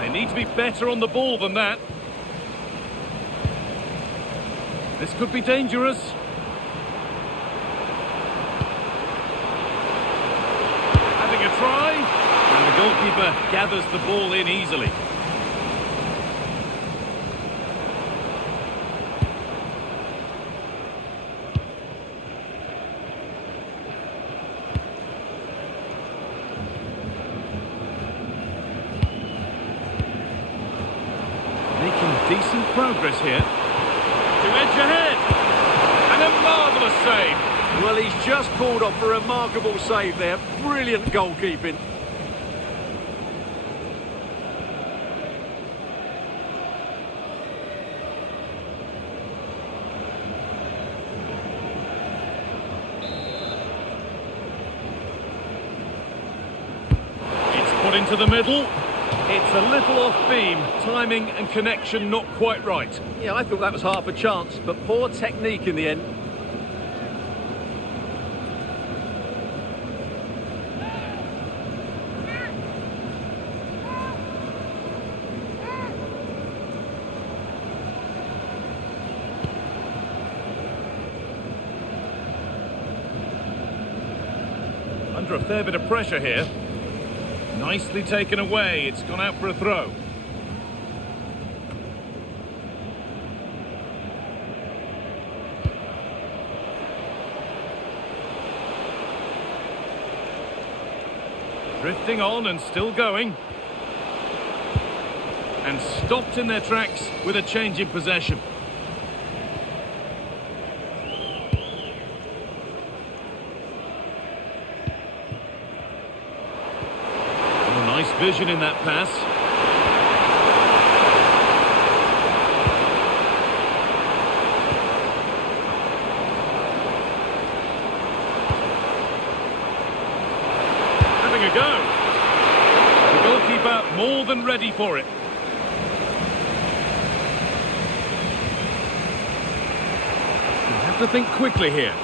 They need to be better on the ball than that. This could be dangerous. Having a try, and the goalkeeper gathers the ball in easily. Decent progress here. To edge ahead. And a marvellous save. Well, he's just pulled off a remarkable save there. Brilliant goalkeeping. It's put into the middle. It's a little off beam, timing and connection not quite right. Yeah, I thought that was half a chance, but poor technique in the end. Under a fair bit of pressure here. Nicely taken away. It's gone out for a throw. Drifting on and still going. And stopped in their tracks with a change in possession. Nice vision in that pass. Having a go. The goalkeeper more than ready for it. You have to think quickly here.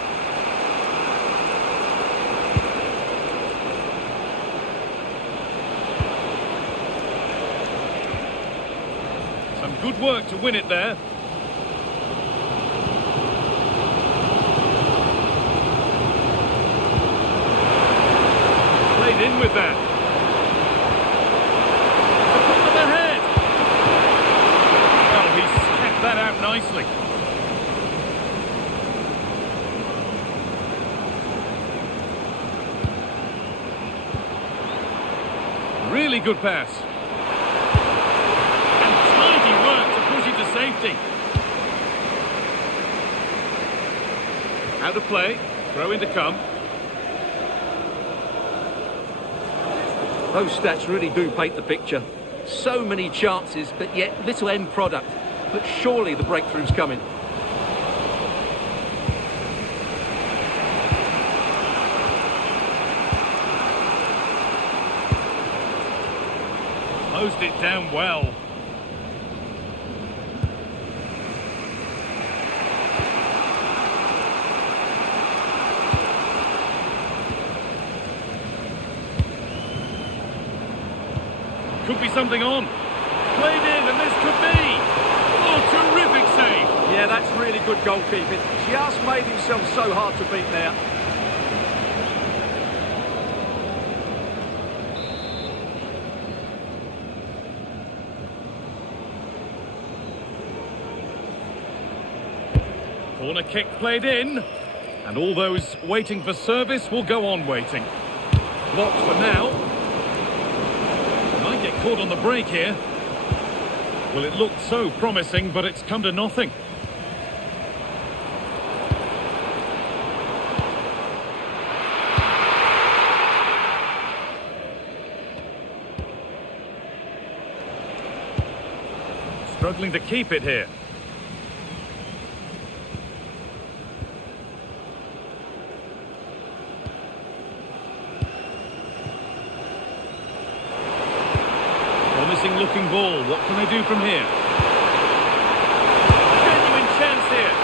Good work to win it there. Played in with that. The ball of the head. Well, he's kept that out nicely. Really good pass. Safety. Out of play. Throw in to come. Those stats really do paint the picture. So many chances, but yet little end product. But surely the breakthrough's coming. Closed it down well. Could be something on. Played in, and this could be. Oh, terrific save. Yeah, that's really good goalkeeping. Just made himself so hard to beat there. Corner kick played in. And all those waiting for service will go on waiting. Blocked for now. Get caught on the break here. Well, it looked so promising, but it's come to nothing. Struggling to keep it here. Looking ball. What can they do from here? Genuine chance here.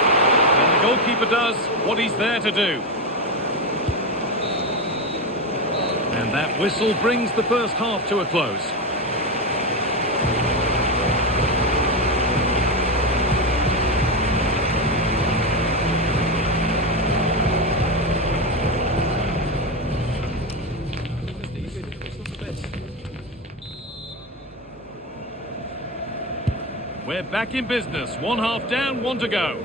And the goalkeeper does what he's there to do. And that whistle brings the first half to a close. We're back in business. One half down, one to go.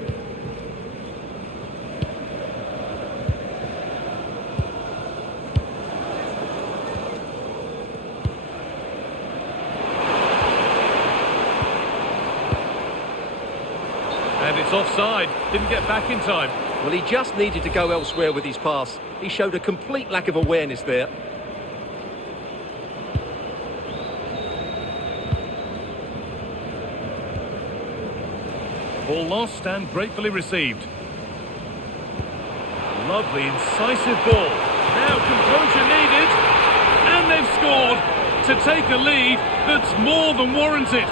And it's offside. Didn't get back in time. Well, he just needed to go elsewhere with his pass. He showed a complete lack of awareness there. Ball lost and gratefully received. Lovely, incisive ball. Now composure needed. And they've scored. to take a lead that's more than warranted.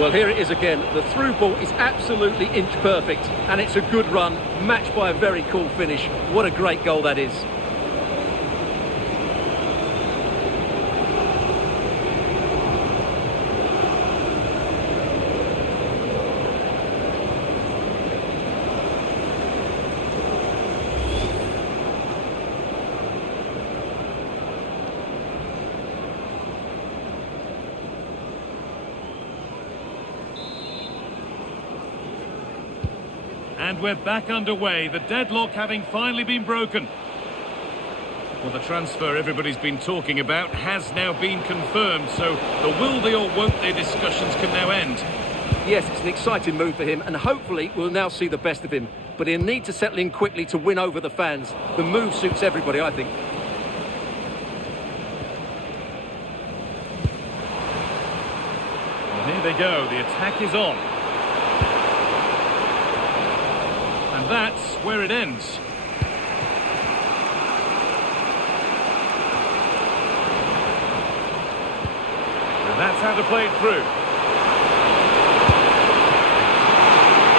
Well, here it is again. The through ball is absolutely inch perfect, and it's a good run, matched by a very cool finish. What a great goal that is. And we're back underway, the deadlock having finally been broken. Well, the transfer everybody's been talking about has now been confirmed, so the will they or won't they discussions can now end. Yes, it's an exciting move for him, and hopefully we'll now see the best of him. But he'll need to settle in quickly to win over the fans. The move suits everybody, I think. And here they go, the attack is on. And that's where it ends. And that's how to play it through.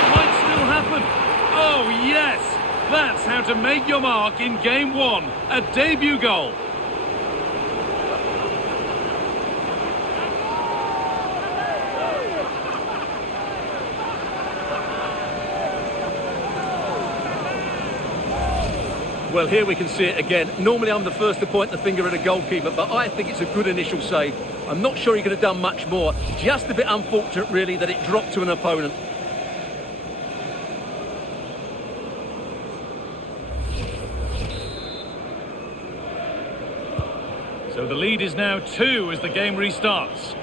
It might still happen. Oh, yes! That's how to make your mark in game one. A debut goal. Well, here we can see it again. Normally I'm the first to point the finger at a goalkeeper, but I think it's a good initial save. I'm not sure he could have done much more. Just a bit unfortunate, really, that it dropped to an opponent. So the lead is now 2 as the game restarts.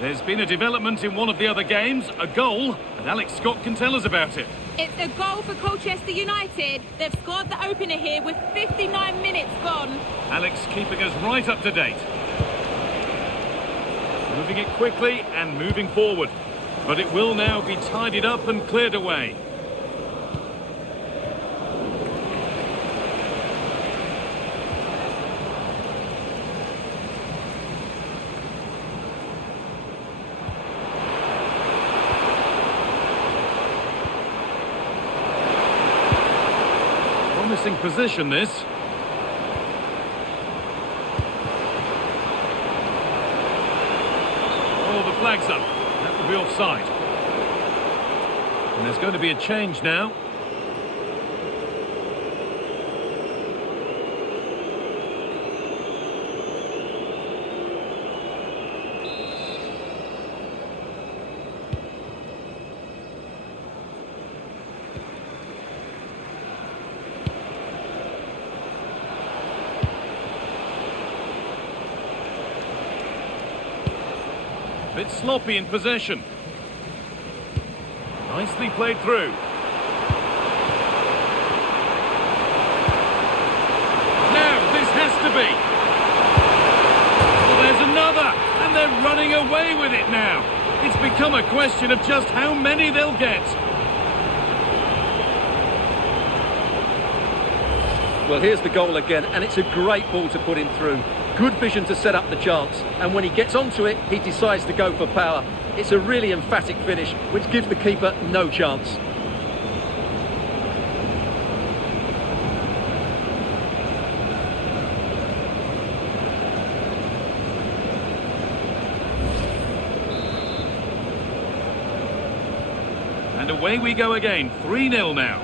There's been a development in one of the other games, a goal, and Alex Scott can tell us about it. It's a goal for Colchester United. They've scored the opener here with 59 minutes gone. Alex keeping us right up to date. Moving it quickly and moving forward. But it will now be tidied up and cleared away. Promising position, this. Oh, the flag's up. That will be offside. And there's going to be a change now. Bit sloppy in possession. Nicely played through. Now, this has to be. Well, there's another, and they're running away with it now. It's become a question of just how many they'll get. Well, here's the goal again, and it's a great ball to put him through. Good vision to set up the chance, and when he gets onto it, he decides to go for power. It's a really emphatic finish, which gives the keeper no chance. And away we go again, 3-0 now.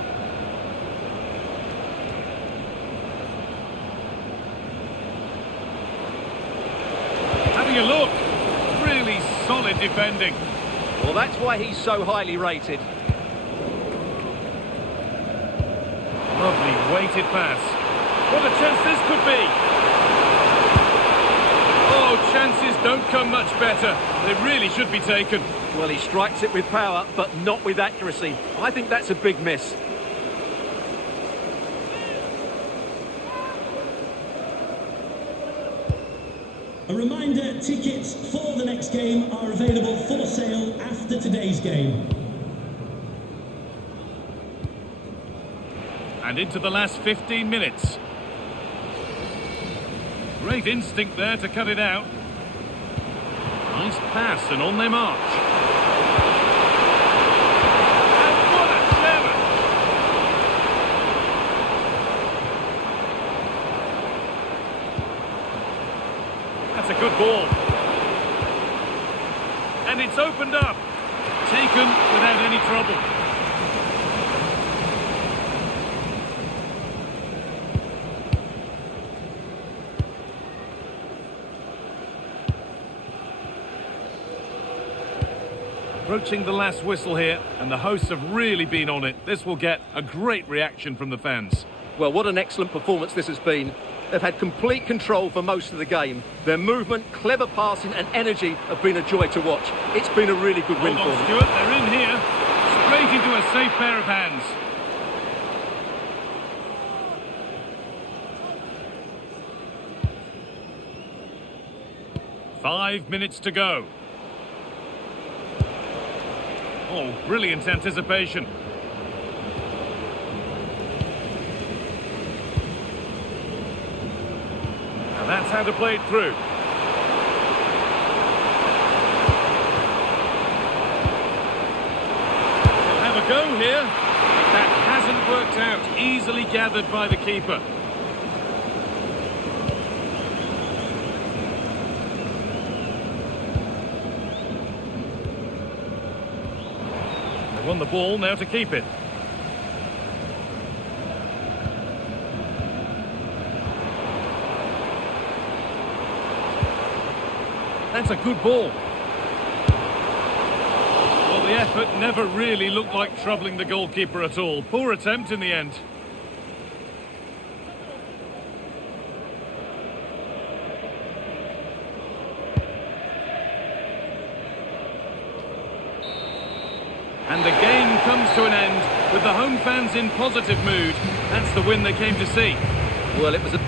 Having a look, really solid defending. Well, that's why he's so highly rated. Lovely weighted pass. What a chance this could be. Oh, chances don't come much better. They really should be taken. Well, he strikes it with power, but not with accuracy. I think that's a big miss. A reminder, tickets for the next game are available for sale after today's game. And into the last 15 minutes. Great instinct there to cut it out. Nice pass and on they march. And what a challenge! That's a good ball. And it's opened up. Taken without any trouble. Approaching the last whistle here, and the hosts have really been on it. This will get a great reaction from the fans. Well, what an excellent performance this has been. They've had complete control for most of the game. Their movement, clever passing and energy have been a joy to watch. It's been a really good win for them. Stuart, they're in here. Straight into a safe pair of hands. Five minutes to go. Oh, brilliant anticipation. And that's how to play it through. They'll have a go here. But that hasn't worked out. Easily gathered by the keeper. Won the ball, now to keep it. That's a good ball. Well, the effort never really looked like troubling the goalkeeper at all. Poor attempt in the end. And the game comes to an end with the home fans in positive mood. That's the win they came to see. Well, it was a